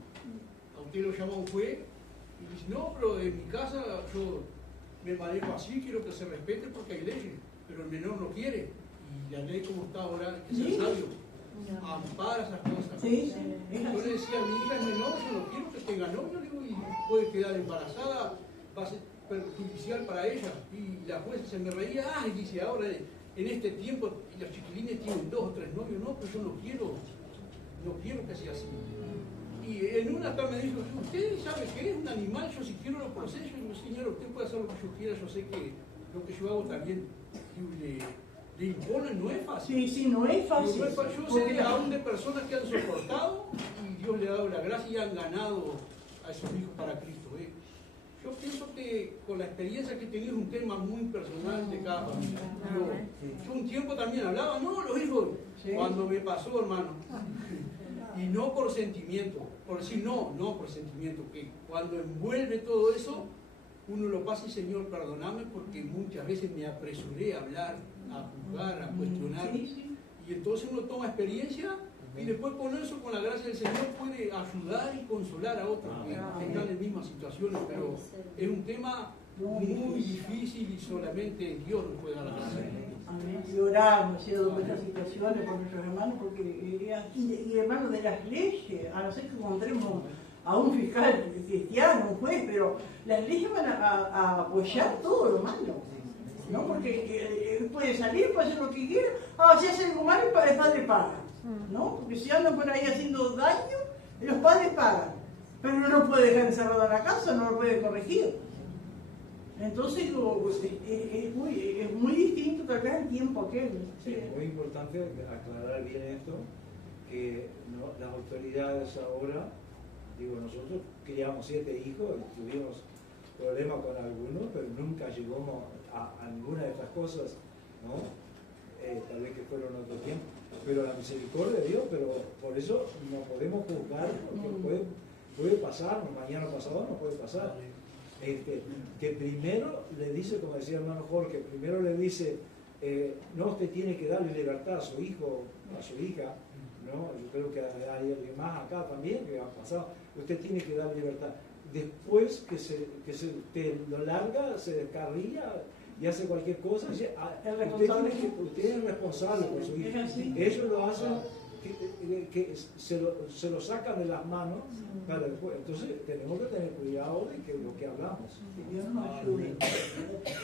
a usted lo llama un juez y dice, no, pero en mi casa yo me manejo así, quiero que se respete porque hay leyes, pero el menor no quiere. Y la ley como está ahora, que sea sabio, ampara esas cosas. Sí, Yo le decía a mi hija, es menor, yo no quiero que tenga novio, digo, y puede quedar embarazada, va a ser perjudicial para ella. Y la jueza se me reía, y dice, ahora en este tiempo los chiquilines tienen 2 o 3 novios, no, pero yo no quiero que sea así. Y en una tarde me dijo, ¿usted sabe qué es un animal? Yo si quiero lo proceso. Y digo, señora, usted puede hacer lo que yo quiera, yo sé que lo que yo hago también le imponen, no es fácil. Sí, no es fácil. Yo sé aún de personas que han soportado y Dios le ha dado la gracia y han ganado a esos hijos para Cristo. Yo pienso que con la experiencia que he tenido es un tema muy personal de cada familia. Yo un tiempo también hablaba, no, los hijos, cuando me pasó, hermano, y no por sentimiento, por decir no por sentimiento, que cuando envuelve todo eso, uno lo pasa y Señor, perdóname porque muchas veces me apresuré a hablar, a juzgar, a cuestionar. Y entonces uno toma experiencia y después con eso, con la gracia del Señor, puede ayudar y consolar a otros que están en mismas situaciones. Pero es un tema muy difícil y solamente Dios nos puede dar la gracia. Amén. Y oramos, por estas situaciones, por nuestros hermanos, porque y hermanos de las leyes, a no ser que encontremos a un fiscal cristiano, un juez, pero las leyes van a apoyar todo lo malo, ¿no? Porque puede salir, puede hacer lo que quiera, si hace algo malo, el padre paga, ¿no? Porque si andan por ahí haciendo daño, los padres pagan, pero no lo puede dejar encerrado en la casa, no lo puede corregir. Entonces es muy distinto tal vez el tiempo aquel. Sí, es muy importante aclarar bien esto, que las autoridades ahora, digo, nosotros criamos 7 hijos y tuvimos problemas con algunos, pero nunca llegamos a ninguna de estas cosas, ¿no? Tal vez que fueron otro tiempo, pero la misericordia de Dios, pero por eso no podemos juzgar, porque puede pasar, mañana pasado no puede pasar. Que primero le dice, como decía el hermano Jorge, primero le dice, no, usted tiene que darle libertad a su hijo, a su hija, ¿no? Yo creo que hay alguien más acá también que ha pasado, usted tiene que dar libertad. Después que usted lo larga, se descarrilla y hace cualquier cosa, usted es el responsable por su hijo. Ellos lo hacen, que se lo sacan de las manos para después. Entonces tenemos que tener cuidado de que lo que hablamos. Que Dios nos ayude.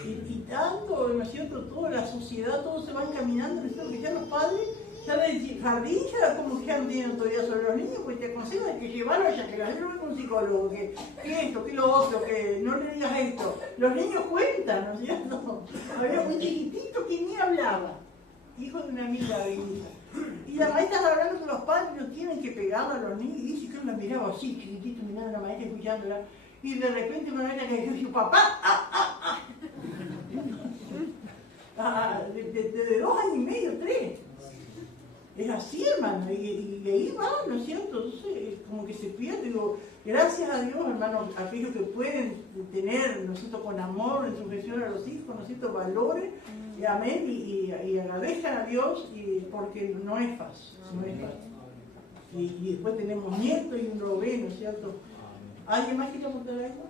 Y tanto, ¿no es cierto? Toda la sociedad, todos se van caminando, ¿no es cierto? Que ya los padres, ya del jardín, ya como que ya no tienen autoridad sobre los niños, pues te aconsejan que llevarlo allá, que lo lleven con un psicólogo, que esto, que lo otro, que no le digas esto. Los niños cuentan, ¿no es cierto? Había un chiquitito que ni hablaba, hijo de una amiga de mi hija. Y la maestra está hablando que los padres no tienen que pegar a los niños. Y dice que él la miraba así, chiquitito, mirando a la maestra, escuchándola. Y de repente una maestra que dijo, papá, de 2 años y medio, 3. Es así, hermano, y ahí va, ¿no es cierto? Entonces, como que se pierde. Digo, gracias a Dios, hermano, aquellos que pueden tener, ¿no es cierto?, con amor, en sujeción a los hijos, ¿no es cierto?, valores, y amén, y agradezcan a Dios, porque no es fácil, no es fácil. y después tenemos nietos y un Robé, ¿no es cierto? ¿Alguien más quiere aportar algo?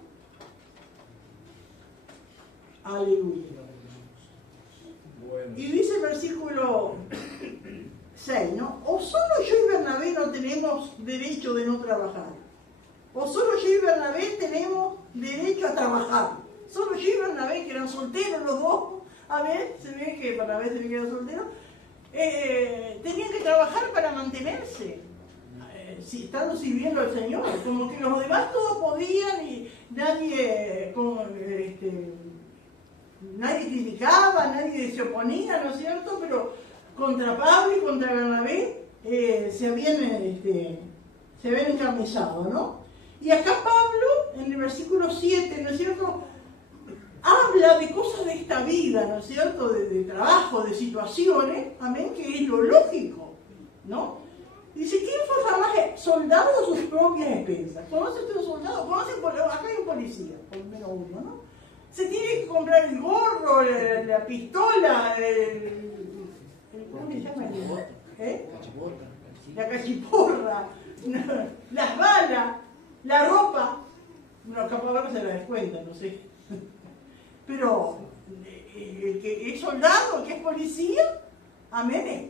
Aleluya. Bueno. Y dice el versículo 6, ¿no? O solo yo y Bernabé no tenemos derecho de no trabajar. O solo yo y Bernabé tenemos derecho a trabajar. Solo yo y Bernabé, que eran solteros los dos, a ver, se ve que Bernabé se ve que era soltero, tenían que trabajar para mantenerse, estando sirviendo al Señor. Como que los demás todos podían y nadie criticaba, nadie se oponía, ¿no es cierto? Pero contra Pablo y contra Bernabé se habían encarnizado, ¿no? Y acá Pablo, en el versículo 7, ¿no es cierto?, habla de cosas de esta vida, ¿no es cierto?, de trabajo, de situaciones, amén, que es lo lógico, ¿no? Dice, ¿quién fue jamás soldado a sus propias expensas? ¿Conocen ustedes soldado? Acá hay un policía, por lo menos uno, ¿no? Se tiene que comprar el gorro, la pistola, ¿cómo se llama? La cachiporra, las balas, la ropa. Bueno, capaz que se la descuenta, no sé. Pero el que es soldado, el que es policía, amén,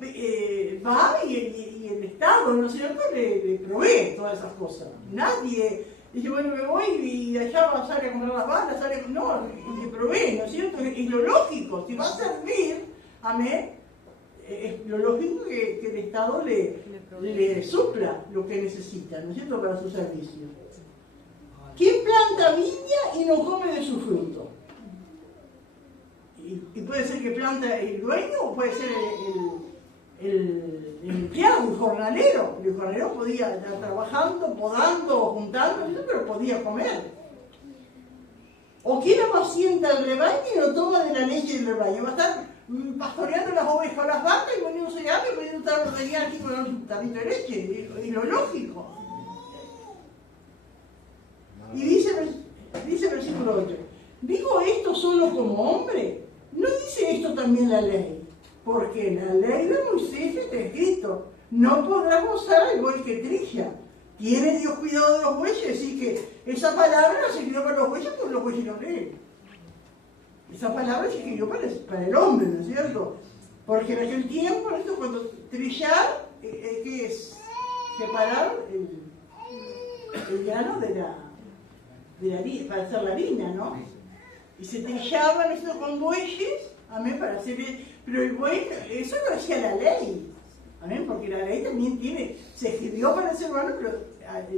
va y el Estado, ¿no es cierto?, le provee todas esas cosas. Nadie dice, bueno, me voy y allá va a salir a comprar las balas, no, le provee, ¿no es cierto? Es lo lógico. Si va a servir, amén, es lo lógico que el Estado le supla lo que necesita, ¿no es cierto?, para su servicio. ¿Quién planta viña y no come de su fruto? Y puede ser que planta el dueño o puede ser el empleado, el jornalero. El jornalero podía estar trabajando, podando, juntando, pero podía comer. ¿O quién apacienta el rebaño y no toma de la leche del rebaño? Va a estar pastoreando las ovejas o las vacas y poniéndose hambre y poniendo estar ordeñando aquí con un tarrito de leche. Y lo lógico. Y dice el versículo 8, ¿digo esto solo como hombre? ¿No dice esto también la ley? Porque en la ley de Moisés está escrito, no podrás gozar el buey que trilla. ¿Tiene Dios cuidado de los bueyes? Así que esa palabra no se escribió para los bueyes porque los bueyes no leen. Esa palabra se escribió para el hombre, ¿no es cierto? Porque en aquel tiempo, esto, cuando trillar, ¿qué es? Separar el grano de la harina, para hacer la harina, ¿no? Y se trillaban eso con bueyes, amén, para hacer. Pero el buey, eso lo hacía la ley, amén, porque la ley también se escribió para el ser humano, pero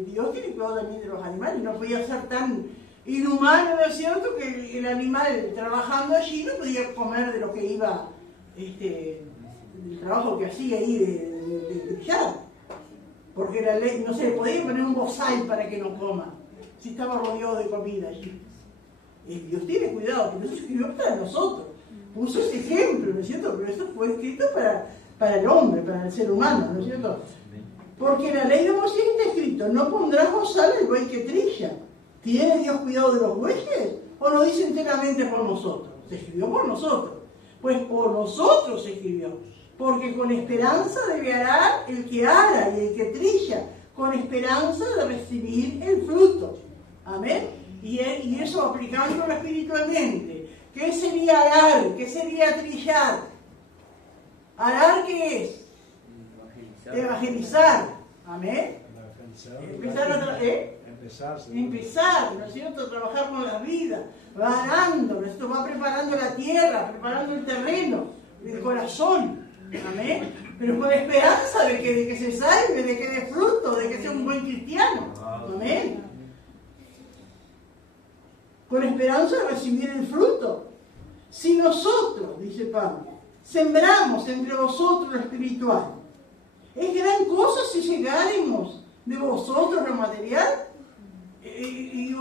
Dios tiene cuidado también de los animales, no podía ser tan inhumano, ¿no es cierto?, que el animal trabajando allí no podía comer de lo que iba, el trabajo que hacía ahí de trillar, porque la ley, no se le podía poner un bozal para que no coma, si estaba rodeado de comida allí. Dios tiene cuidado, pero eso se escribió para nosotros. Puso ese ejemplo, ¿no es cierto? Pero eso fue escrito para el hombre, para el ser humano, ¿no es cierto? Porque en la ley de Moisés está escrito, no pondrás bozal el buey que trilla. ¿Tiene Dios cuidado de los bueyes? ¿O lo dice enteramente por nosotros? Se escribió por nosotros. Pues por nosotros se escribió. Porque con esperanza debe arar el que ara y el que trilla, con esperanza de recibir el fruto. Amén. Y eso aplicándolo espiritualmente. ¿Qué sería arar? ¿Qué sería trillar? ¿Arar qué es? Evangelizar. Amén. Empezar, ¿no es cierto? Trabajar con la vida. Va arando, esto va preparando la tierra, preparando el terreno, el corazón. Amén. Pero con esperanza de que se salve, de que dé fruto, de que sea un buen cristiano. Amén. Con esperanza de recibir el fruto. Si nosotros, dice Pablo, sembramos entre vosotros lo espiritual, es gran cosa si llegáremos de vosotros lo material. Y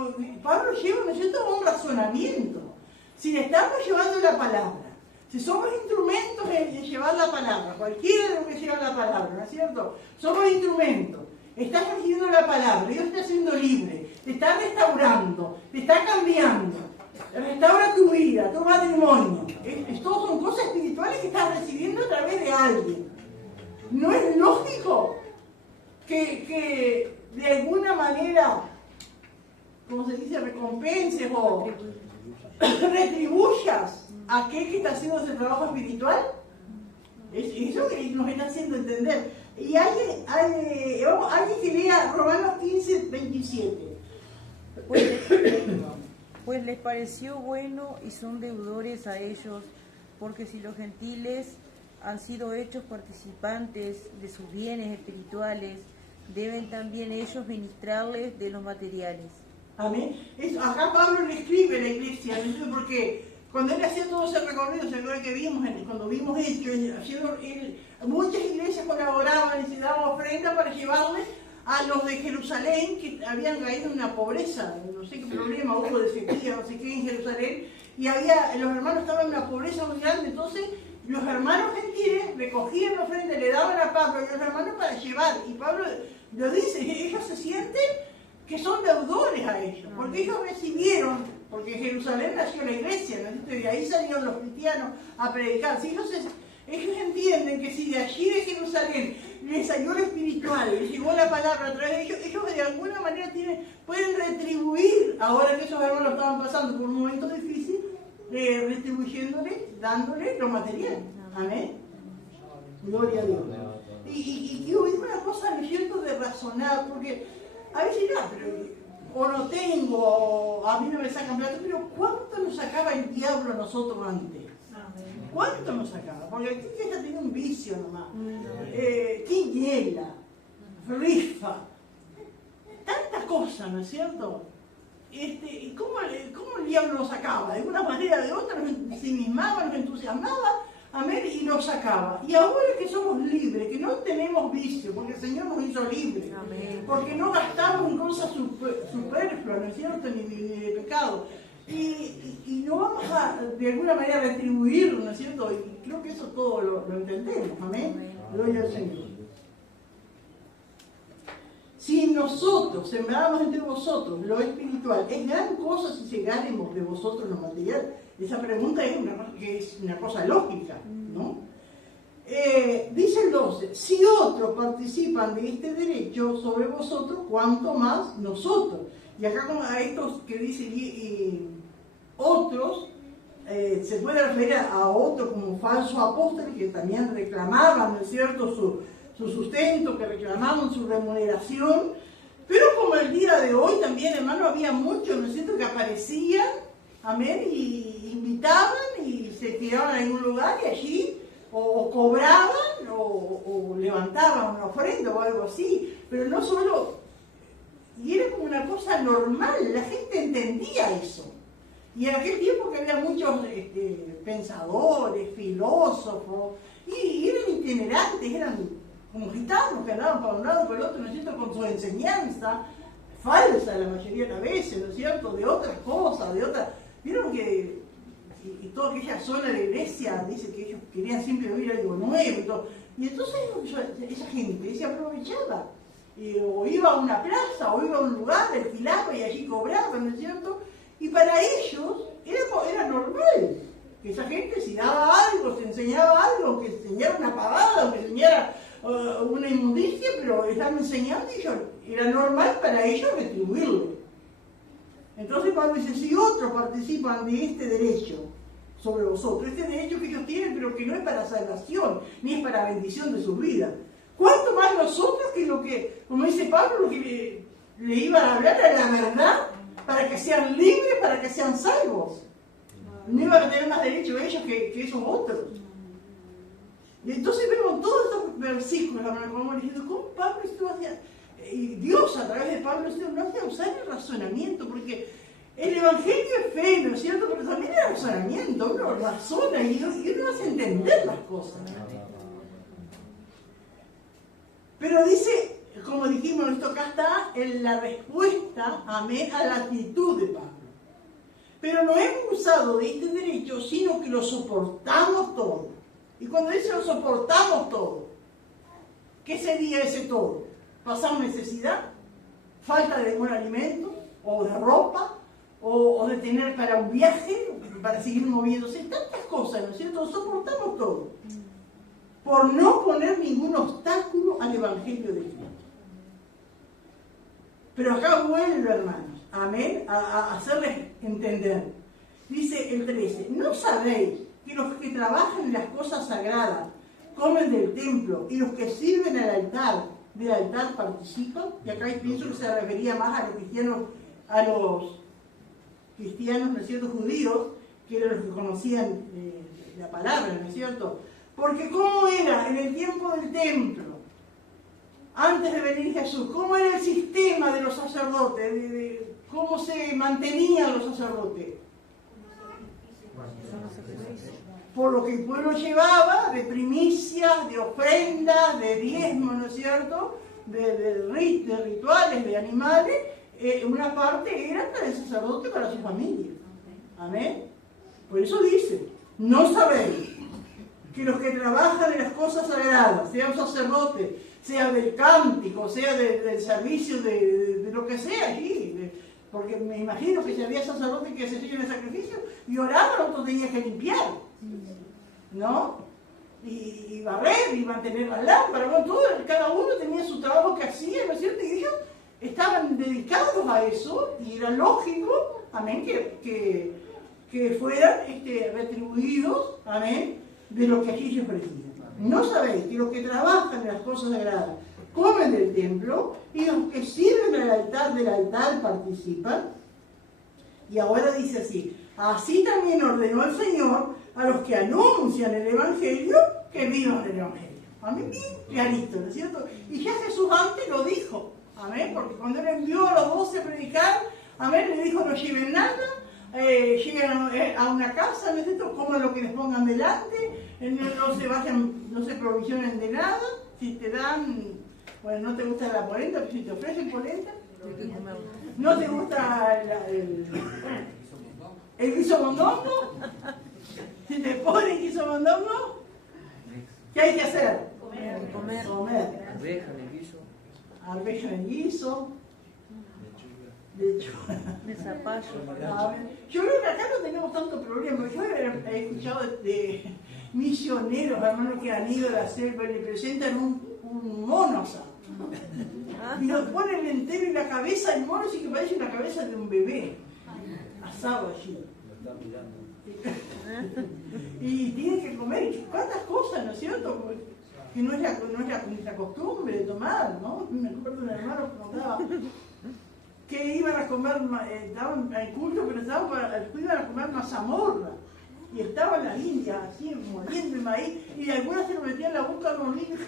Pablo lleva, ¿no es cierto?, a un razonamiento. Si le estamos llevando la palabra, si somos instrumentos en llevar la palabra, cualquiera de los que lleva la palabra, ¿no es cierto? Somos instrumentos. Estás recibiendo la palabra, Dios te está haciendo libre, te está restaurando, te está cambiando, restaura tu vida, tu matrimonio. Esto son cosas espirituales que estás recibiendo a través de alguien. ¿No es lógico que que de alguna manera, como se dice, recompenses o retribuyas a aquel que está haciendo ese trabajo espiritual. Eso que nos está haciendo entender. Y alguien que lea Romanos 15, 27. Pues les pareció bueno y son deudores a ellos, porque si los gentiles han sido hechos participantes de sus bienes espirituales, deben también ellos ministrarles de los materiales. Amén. Acá Pablo le escribe a la iglesia, porque cuando él hacía todo ese recorrido, que vimos, cuando vimos muchas iglesias colaboraban y se daban ofrenda para llevarle a los de Jerusalén que habían caído en una pobreza, no sé qué problema hubo de sequía, no sé qué en Jerusalén, y los hermanos estaban en una pobreza muy grande. Entonces los hermanos gentiles recogían la ofrenda, le daban a Pablo y a los hermanos para llevar, y Pablo lo dice, ellos se sienten que son deudores a ellos, porque ellos recibieron, porque en Jerusalén nació la iglesia, ¿no? Y de ahí salieron los cristianos a predicar. Si ellos entienden que si de allí de Jerusalén les salió lo espiritual, les llegó la palabra a través de ellos, ellos de alguna manera pueden retribuir, ahora que esos hermanos estaban pasando por un momento difícil, retribuyéndole, dándole lo material. Amén. Gloria a Dios. Y quiero oír una cosa, ¿no es cierto?, de razonar, porque a veces o no tengo, o a mí no me sacan plata, pero ¿cuánto nos sacaba el diablo a nosotros antes? ¿Cuánto nos sacaba? Porque aquí ya tenía un vicio nomás. Quiniela, rifa, tantas cosas, ¿no es cierto? ¿Cómo el diablo nos sacaba? De una manera o de otra nos ensimismaba, nos entusiasmaba, amén, y nos sacaba. Y ahora que somos libres, que no tenemos vicio, porque el Señor nos hizo libres, porque no gastamos en cosas superfluas, ¿no es cierto?, ni de pecado. Y no vamos a, de alguna manera, retribuirlo, ¿no es cierto? Y creo que eso todo lo entendemos, amén. Gloria al Señor. Si nosotros sembramos entre vosotros lo espiritual, ¿es gran cosa si llegáramos de vosotros lo material? Esa pregunta es una cosa lógica, ¿no? Dice el 12, si otros participan de este derecho sobre vosotros, ¿cuánto más nosotros? Y acá como a estos que dicen otros, se puede referir a otros como falsos apóstoles que también reclamaban, ¿no es cierto?, su sustento, que reclamaban su remuneración. Pero como el día de hoy también, hermano, había muchos, ¿no es cierto?, que aparecían, amén, y invitaban y se tiraban en un lugar y allí o cobraban o levantaban una ofrenda o algo así. Pero no solo, y era como una cosa normal, la gente entendía eso. Y en aquel tiempo que había muchos pensadores, filósofos, y eran itinerantes, eran como gitanos que andaban para un lado y para el otro, ¿no es cierto?, con su enseñanza, falsa la mayoría de las veces, ¿no es cierto?, de otras cosas, de otras. Vieron que y toda aquella zona de la iglesia dice que ellos querían siempre oír algo nuevo y todo. Y entonces esa gente se aprovechaba. O iba a una plaza, o iba a un lugar, alquilaba y allí cobraba, ¿no es cierto? Y para ellos era normal que esa gente, si daba algo, se enseñaba algo, que enseñara una pavada, o que enseñara una inmundicia, pero estaban enseñando y era normal para ellos retribuirlo. Entonces Pablo dice, si otros participan de este derecho sobre vosotros, este derecho que ellos tienen, pero que no es para salvación, ni es para bendición de sus vidas, ¿cuánto más nosotros que lo que, como dice Pablo, lo que le iba a hablar era la verdad, para que sean libres, para que sean salvos? No iban a tener más derecho ellos que esos otros. Y entonces vemos todos estos versículos, como diciendo, ¿cómo Pablo estuvo haciendo? Y Dios a través de Pablo no hace usar el razonamiento, porque el evangelio es fe, ¿no es cierto? Pero también el razonamiento, uno razona y uno hace entender las cosas. Pero dice, como dijimos, esto acá está en la respuesta, amén, a la actitud de Pablo. Pero no hemos usado de este derecho, sino que lo soportamos todo. Y cuando dice lo soportamos todo, ¿qué sería ese todo? ¿Pasar necesidad? ¿Falta de buen alimento? ¿O de ropa? ¿O de tener para un viaje? ¿Para seguir moviéndose? Tantas cosas, ¿no es cierto? Lo soportamos todo. Por no poner ningún obstáculo al Evangelio de Cristo. Pero acá vuelve, hermanos, amén, a hacerles entender. Dice el 13, ¿no sabéis que los que trabajan en las cosas sagradas comen del templo y los que sirven del altar participan? Y acá pienso que se refería más a los cristianos, ¿no es cierto?, judíos, que eran los que conocían la palabra, ¿no es cierto? Porque ¿cómo era en el tiempo del templo? Antes de venir Jesús, ¿cómo era el sistema de los sacerdotes? ¿Cómo se mantenían los sacerdotes? Por lo que el pueblo llevaba de primicias, de ofrendas, de diezmos, ¿no es cierto? De rituales, de animales, una parte era para el sacerdote, para su familia. Amén. Por eso dice, ¿no sabéis que los que trabajan en las cosas sagradas, sea un sacerdote, sea del cántico, sea del servicio, de lo que sea allí, porque me imagino que si había sacerdotes que se hacían el sacrificio y oraban, otros tenían que limpiar, ¿no? Y barrer, y mantener las lámparas, bueno, todo, cada uno tenía su trabajo que hacía, ¿no es cierto? Y ellos estaban dedicados a eso, y era lógico, amén, que fueran retribuidos, amén, de lo que allí ellos ofrecían. ¿No sabéis que los que trabajan en las cosas sagradas comen del templo y los que sirven del altar participan? Y ahora dice así también ordenó el Señor a los que anuncian el Evangelio que vivan el Evangelio. Amén, bien clarito, ¿no es cierto? Y ya Jesús antes lo dijo, amén, porque cuando Él envió a los 12 a predicar, amén, le dijo, no lleven nada, lleguen a una casa, ¿no es cierto?, coman lo que les pongan delante, no se provisionen de nada, si te dan, bueno, no te gusta la polenta, pero si te ofrecen polenta, no te gusta el guiso mondongo, si te ponen guiso mondongo, ¿qué hay que hacer? Comer. Arveja en el guiso. Arveja en el guiso. De zapallo. Yo creo que acá no tenemos tanto problema. Yo he escuchado de misioneros, hermanos, que han ido a la selva y le presentan un mono asado. Y nos ponen entero en la cabeza del mono, así que parece una cabeza de un bebé asado allí. Y tienen que comer cuántas cosas, ¿no es cierto? Que no es la costumbre de tomar, ¿no? Me acuerdo de un hermano que contaba que iban a comer, estaban al culto, pero iban a comer mazamorra. Y estaban las indias así, moliendo el maíz, y algunas se lo metían en la boca a los niños.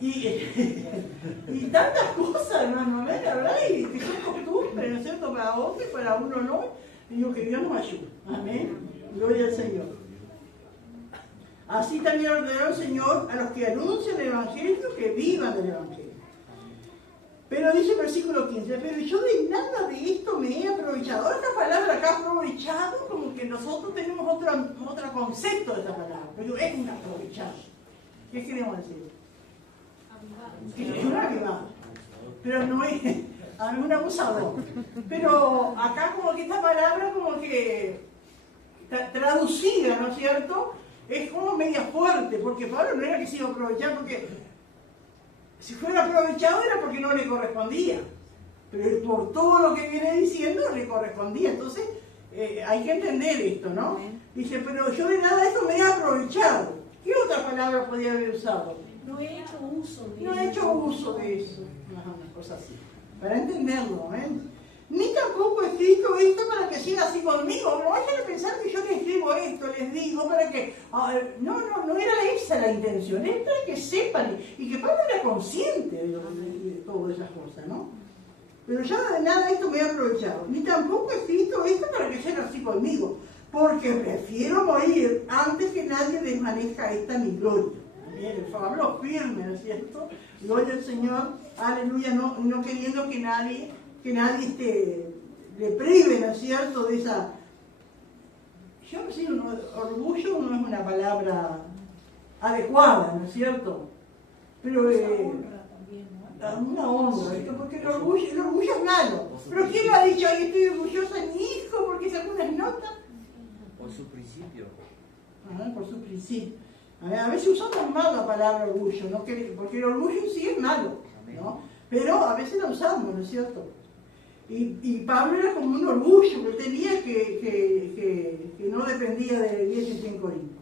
y tantas cosas, hermano, la verdad, y que son costumbres, ¿no es cierto? Para otros, para uno no. Y digo, que Dios nos ayude. Amén. Gloria al Señor. Así también ordenó el Señor a los que anuncian el Evangelio que vivan del Evangelio. Pero dice el versículo 15, pero yo de nada de esto me he aprovechado. Ahora esta palabra acá, aprovechado, como que nosotros tenemos otro concepto de esta palabra, pero es un aprovechado. ¿Qué queremos decir? Es un avivado, pero no es un abusador. Pero acá como que esta palabra como que traducida, ¿no es cierto? Es como media fuerte, porque Pablo no era que se iba a aprovechar, porque si fuera aprovechado era porque no le correspondía, pero por todo lo que viene diciendo le correspondía. Entonces hay que entender esto, ¿no? Dice, pero yo de nada de esto me he aprovechado. ¿Qué otra palabra podía haber usado? No he hecho uso de eso. No he hecho uso de eso. Una cosa así. Para entenderlo, ¿eh? Ni tampoco he escrito esto para que siga así conmigo. No vayan a pensar que yo les escribo esto, les digo para que... No era esa la intención. Es para que sepan y que Pablo era consciente de todas esas cosas, ¿no? Pero yo de nada esto me he aprovechado. Ni tampoco he escrito esto para que siga así conmigo. Porque prefiero morir antes que nadie desvanezca esta mi gloria. Bien, Pablo firme, ¿no es cierto? Gloria al Señor, aleluya, no queriendo que nadie le prive, ¿no es cierto?, de esa... Yo no sé, orgullo no es una palabra adecuada, ¿no es cierto? Pero una honra, porque el orgullo es malo. Pero ¿quién ha dicho, ay, estoy orgullosa de mi hijo porque sacó unas notas? Por su principio. Por su principio. A veces usamos mal la palabra orgullo, ¿no? Porque el orgullo en sí es malo, ¿no? Pero a veces la usamos, ¿no es cierto? Y Pablo era como un orgullo que tenía que no dependía de la iglesia en Corinto.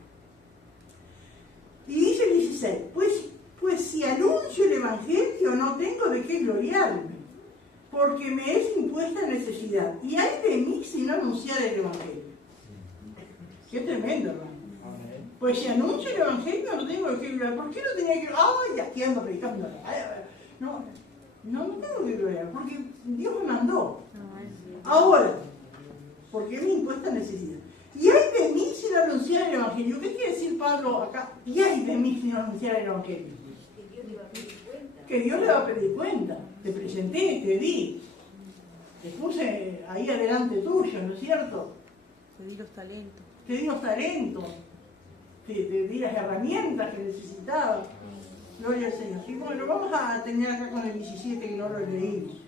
Y dice el 16, pues si anuncio el Evangelio no tengo de qué gloriarme, porque me es impuesta necesidad. Y hay de mí si no anunciar el Evangelio. Qué tremendo, hermano. Pues si anuncio el Evangelio no tengo de qué gloriar. ¿Por qué no tenía que... ¡Ay, aquí ando predicando! No tengo que gloriar, porque Dios me mandó. Ahora, porque me impuesta necesidad. Y hay de mí si no anunciar el Evangelio. ¿Qué quiere decir Pablo acá? Y hay de mí si no anunciar el Evangelio. Que Dios le va a pedir cuenta. Te presenté, te di. Te puse ahí adelante tuyo, ¿no es cierto? Te di los talentos. Te di los talentos. Te di las herramientas que necesitabas. Gloria al Señor. Y bueno, vamos a terminar acá con el 17 que no lo leímos.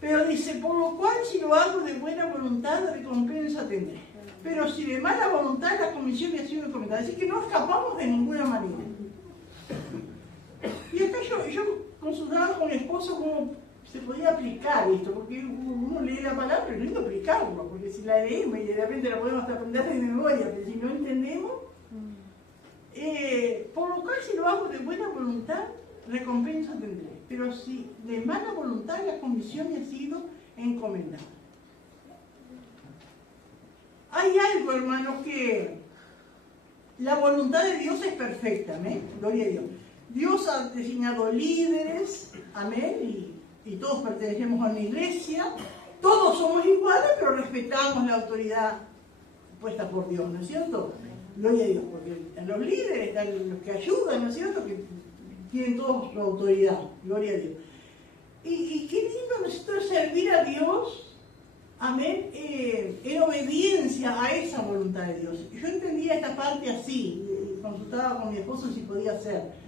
Pero dice, por lo cual si lo hago de buena voluntad, recompensa tendré. Pero si de mala voluntad, la comisión me ha sido encomendada. Así que no escapamos de ninguna manera. Y acá yo consultaba con mi esposo cómo se podía aplicar esto, porque uno lee la palabra, pero no hay que aplicarlo, porque si la leemos y de repente la podemos aprender de memoria, pero si no entendemos, por lo cual si lo hago de buena voluntad, recompensa tendré. Pero si de mala voluntad, la comisión me ha sido encomendada. Hay algo, hermanos, que la voluntad de Dios es perfecta, amén, gloria a Dios. Dios ha designado líderes, amén, y todos pertenecemos a una iglesia, todos somos iguales, pero respetamos la autoridad puesta por Dios, ¿no es cierto? Gloria a Dios, porque los líderes están los que ayudan, ¿no es cierto? Que tienen todos su autoridad, gloria a Dios. Y qué lindo, ¿no es cierto?, servir a Dios, amén, en obediencia a esa voluntad de Dios. Yo entendía esta parte así, consultaba con mi esposo si podía hacer.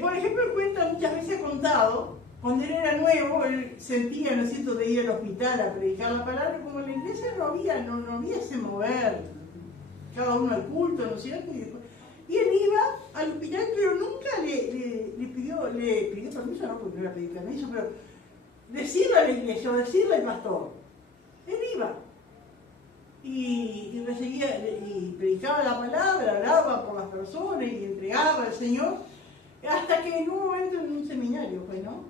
Por ejemplo, él cuenta, muchas veces ha contado, cuando él era nuevo, él sentía, ¿no es cierto?, de ir al hospital a predicar la palabra, como en la iglesia no había ese mover, cada uno al culto, ¿no es cierto? Y él iba al hospital, pero nunca le pidió permiso, no porque no era pedir permiso, pero decirle a la iglesia o decirle al pastor. Él iba y predicaba la palabra, oraba por las personas y entregaba al Señor, hasta que en un momento en un seminario, pues, ¿no?,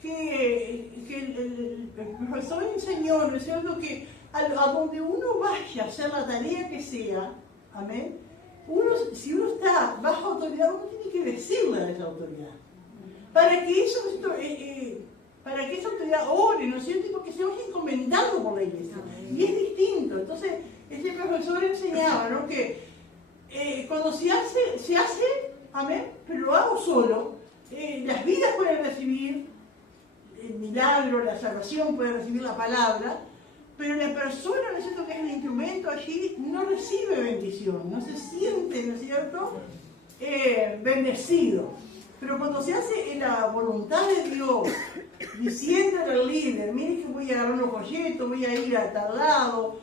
que el profesor enseñó, ¿no es cierto?, que a donde uno vaya a hacer la tarea que sea, amén, si uno está bajo autoridad, uno tiene que decirle a esa autoridad, para que esa autoridad ore, ¿no es cierto?, y porque se vaya encomendado por la iglesia. Y es distinto. Entonces, ese profesor enseñaba, ¿no?, que cuando se hace, amén, pero lo hago solo, las vidas pueden recibir el milagro, la salvación, puede recibir la palabra, pero la persona, ¿no es cierto?, que es el instrumento allí, no recibe bendición, no se siente, ¿no es cierto?, bendecido. Pero cuando se hace en la voluntad de Dios, diciéndole al líder, mire que voy a agarrar unos folletos, voy a ir a tal lado,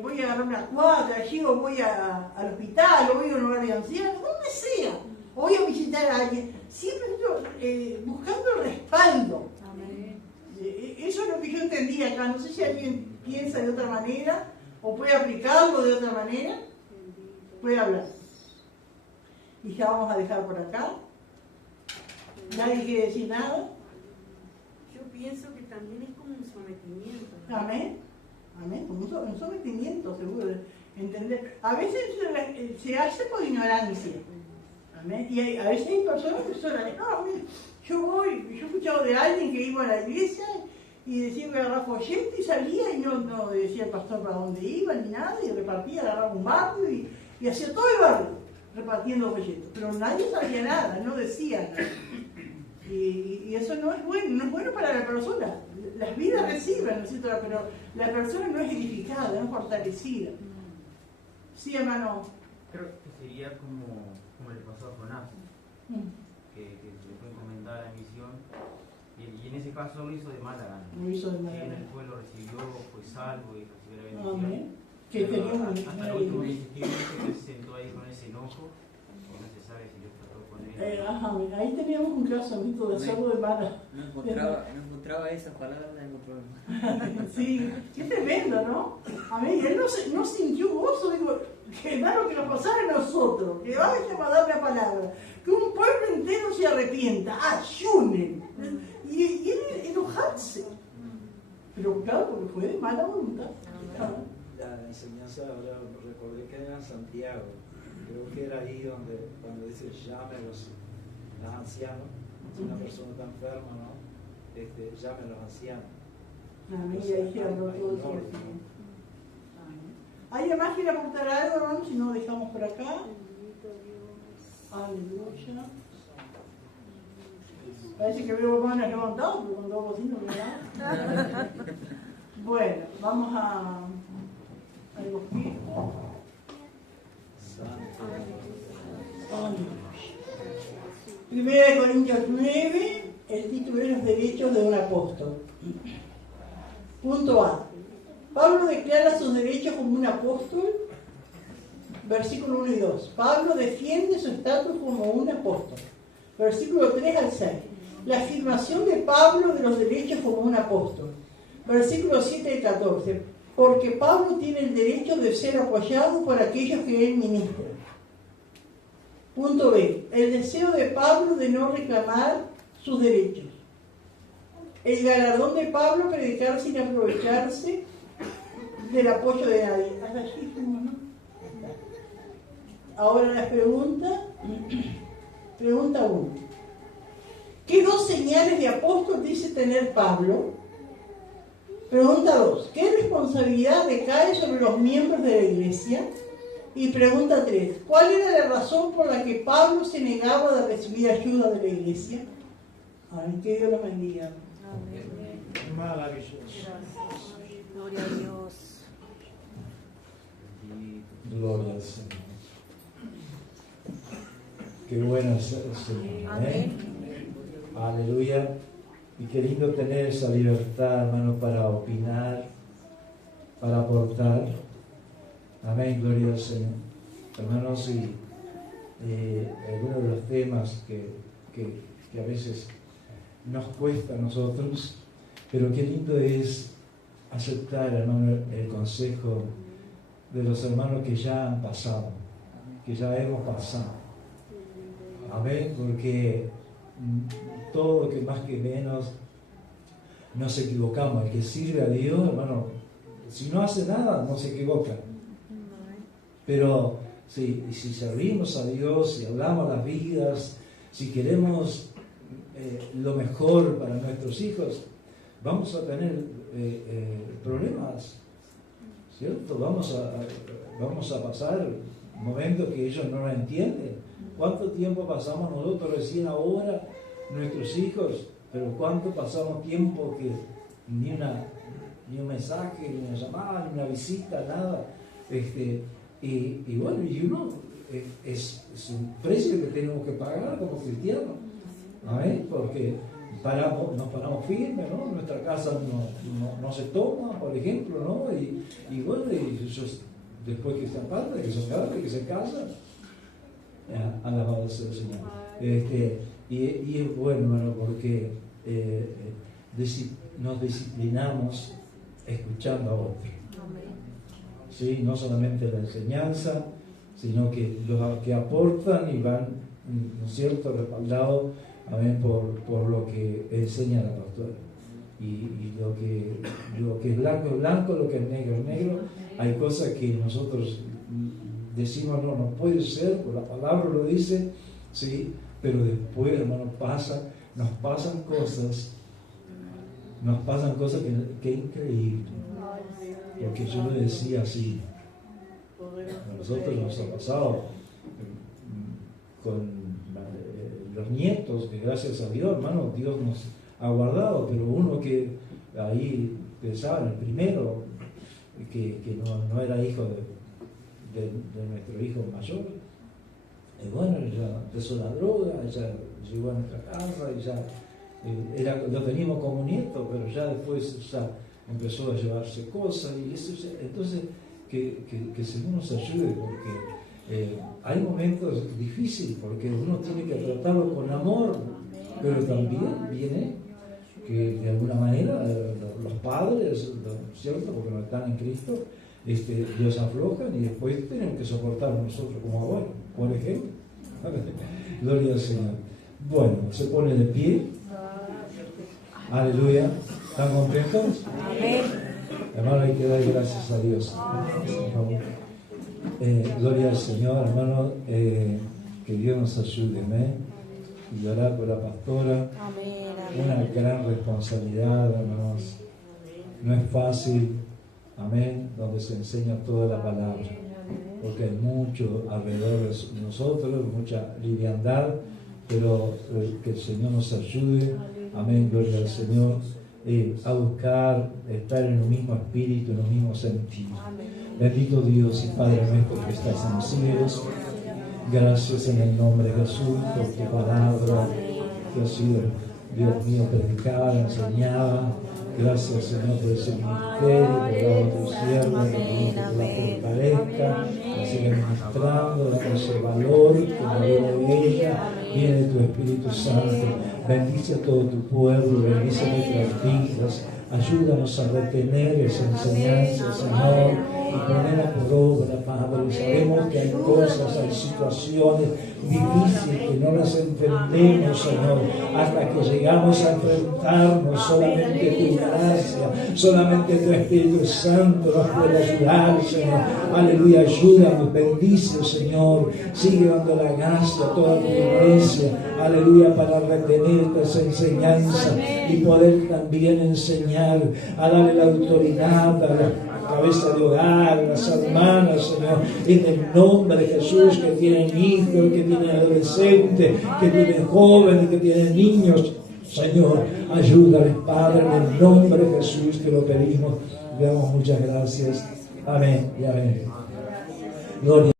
voy a agarrar una cuadra allí, o voy al hospital, o voy a un hogar de ancianos, donde sea, o voy a visitar a alguien, siempre estoy buscando el respaldo. Amén. Eso es lo que yo entendí acá. No sé si alguien piensa de otra manera o puede aplicarlo de otra manera. Puede hablar. Y ya vamos a dejar por acá. ¿Nadie quiere decir nada? Yo pienso que también es como un sometimiento. Amén. Amén. Un sometimiento, seguro. Entender. A veces se hace por ignorancia. Amén. Y a veces hay personas que son, no, mira, yo he escuchado de alguien que iba a la iglesia y decía que agarraba folleto y salía y no decía el pastor para dónde iba ni nada, y repartía, agarraba un barrio y hacía todo el barrio repartiendo folletos. Pero nadie sabía nada, no decía nada. Y eso no es bueno para la persona. Las vidas reciben, ¿no es cierto?, pero la persona no es edificada, no es fortalecida. Sí, hermano. Creo que sería como le pasó a Jonás, que le fue encomendada la misión, y en ese caso lo hizo de mala gana. Lo hizo de mala En gana. el pueblo recibió, fue salvo y recibió la bendición. Amén. Que Pero tenía hasta el último dice que se sentó ahí con ese enojo, que no se sabe si Dios trató con él. Amén. Ahí teníamos un caso, amito, de hacerlo de mala. No encontraba esas palabras en el problema. Sí, qué tremendo, ¿no? Amén. Él no sintió gozo, digo, que hermano, que nos pasara a nosotros, que vaya a dar una palabra, que un pueblo entero se arrepienta, ayunen, y él enojarse. Pero claro, porque fue de mala voluntad. La enseñanza, ahora recordé que era en Santiago, creo que era ahí donde cuando dice llame a los ancianos, si una persona está enferma, ¿no? Llame a los ancianos. Amén. Y ahí se habló todo eso. ¿Alguien más quiere aportar algo, hermano? Si no, dejamos por acá. Aleluya. Parece que veo hermanas levantadas, pero cuando hago así no veo nada. Bueno, vamos a los pies. Primera de Corintios 9, el título es Los derechos de un apóstol. Punto A. Pablo declara sus derechos como un apóstol. Versículo 1 y 2. Pablo defiende su estatus como un apóstol. Versículo 3 al 6. La afirmación de Pablo de los derechos como un apóstol. Versículo 7 y 14. Porque Pablo tiene el derecho de ser apoyado por aquellos que él ministra. Punto B. El deseo de Pablo de no reclamar sus derechos. El galardón de Pablo predicar sin aprovecharse del apoyo de nadie. Ahora la pregunta. Pregunta 1. ¿Qué dos señales de apóstol dice tener Pablo? Pregunta 2. ¿Qué responsabilidad recae sobre los miembros de la iglesia? Y pregunta 3. ¿Cuál era la razón por la que Pablo se negaba de recibir ayuda de la iglesia? Ay, que Dios lo bendiga. Amén. Maravilloso. Gloria a Dios. Gloria al Señor. Qué bueno es el Señor. Amén. Aleluya. Y qué lindo tener esa libertad, hermano, para opinar, para aportar. Amén, gloria al Señor. Hermanos, y algunos de los temas que a veces nos cuesta a nosotros, pero qué lindo es aceptar, hermano, el consejo de los hermanos que ya han pasado, que ya hemos pasado. Amén, porque todo lo que más que menos nos equivocamos. El que sirve a Dios, hermano, si no hace nada, no se equivoca. Pero si servimos a Dios, si hablamos las vidas, si queremos lo mejor para nuestros hijos, vamos a tener problemas, ¿cierto? Vamos a pasar momentos que ellos no lo entienden. ¿Cuánto tiempo pasamos nosotros recién ahora, nuestros hijos? Pero ¿cuánto pasamos tiempo que ni un mensaje, ni una llamada, ni una visita, nada? Y bueno, y uno es un precio que tenemos que pagar como cristianos. ¿Amén? Porque nos paramos firmes, ¿no? Nuestra casa no se toma, por ejemplo, ¿no? Y bueno, y ellos, después que están padres, que son padres, que se casan, alabado sea el Señor. Y es bueno, hermano, porque nos disciplinamos escuchando a otros. ¿Sí? No solamente la enseñanza, sino que los que aportan y van, ¿no es cierto?, respaldados, amén, por lo que enseña la pastora. Y lo que es blanco es blanco, lo que es negro. Hay cosas que nosotros decimos, no puede ser, pues la palabra lo dice, ¿sí? Pero después, hermano, nos pasan cosas que es increíble. Porque yo lo decía así, a nosotros nos ha pasado con los nietos, que gracias a Dios, hermano, Dios nos ha guardado, pero uno que ahí pensaba en el primero, que no era hijo de nuestro hijo mayor, y bueno, ya empezó la droga, ya llegó a nuestra casa, y ya lo teníamos como nieto, pero ya después ya empezó a llevarse cosas, y eso, entonces que el Señor nos ayude, porque hay momentos difíciles porque uno tiene que tratarlo con amor, pero también viene que de alguna manera los padres, ¿cierto? Porque no están en Cristo, Dios aflojan y después tenemos que soportar nosotros como abuelos, por ejemplo. Gloria al Señor. Bueno, se pone de pie. Aleluya. ¿Están contentos? Amén. Hermano, hay que dar gracias a Dios. Por favor. Gloria al Señor, hermano. Que Dios nos ayude. Amén. Y orar por la pastora. Amén. Una gran responsabilidad, hermanos. No es fácil. Amén. Donde se enseña toda la palabra. Porque hay mucho alrededor de nosotros, mucha liviandad. Pero que el Señor nos ayude. Amén. Gloria al Señor. A buscar estar en un mismo espíritu, en un mismo sentido. Bendito Dios y Padre nuestro que estás en los cielos, gracias en el nombre de Jesús por tu palabra que ha sido, Dios mío, predicada, enseñada. Gracias, Señor, por ese ministerio, por tu siervo, que la fortalezca, que siga ministrando, dando ese valor que no viene de ella, viene de tu Espíritu Santo. Bendice a todo tu pueblo, bendice nuestras vidas, ayúdanos a retener esa enseñanza, Señor, y ponerla por obra, Padre. Sabemos que hay cosas, hay situaciones difíciles que no las entendemos, Señor, hasta que llegamos a enfrentarnos. Solamente tu gracia, solamente tu Espíritu Santo nos puede ayudar, Señor. Aleluya, ayúdanos, bendice, Señor. Sigue dando la gracia a toda tu iglesia, aleluya, para retener esta enseñanza y poder también enseñar, a darle la autoridad a la cabeza de hogar, las hermanas, Señor, en el nombre de Jesús, que tienen hijos, que tienen adolescentes, que tienen jóvenes, que tienen niños. Señor, ayúdales, Padre, en el nombre de Jesús te lo pedimos. Le damos muchas gracias. Amén y amén. Gloria.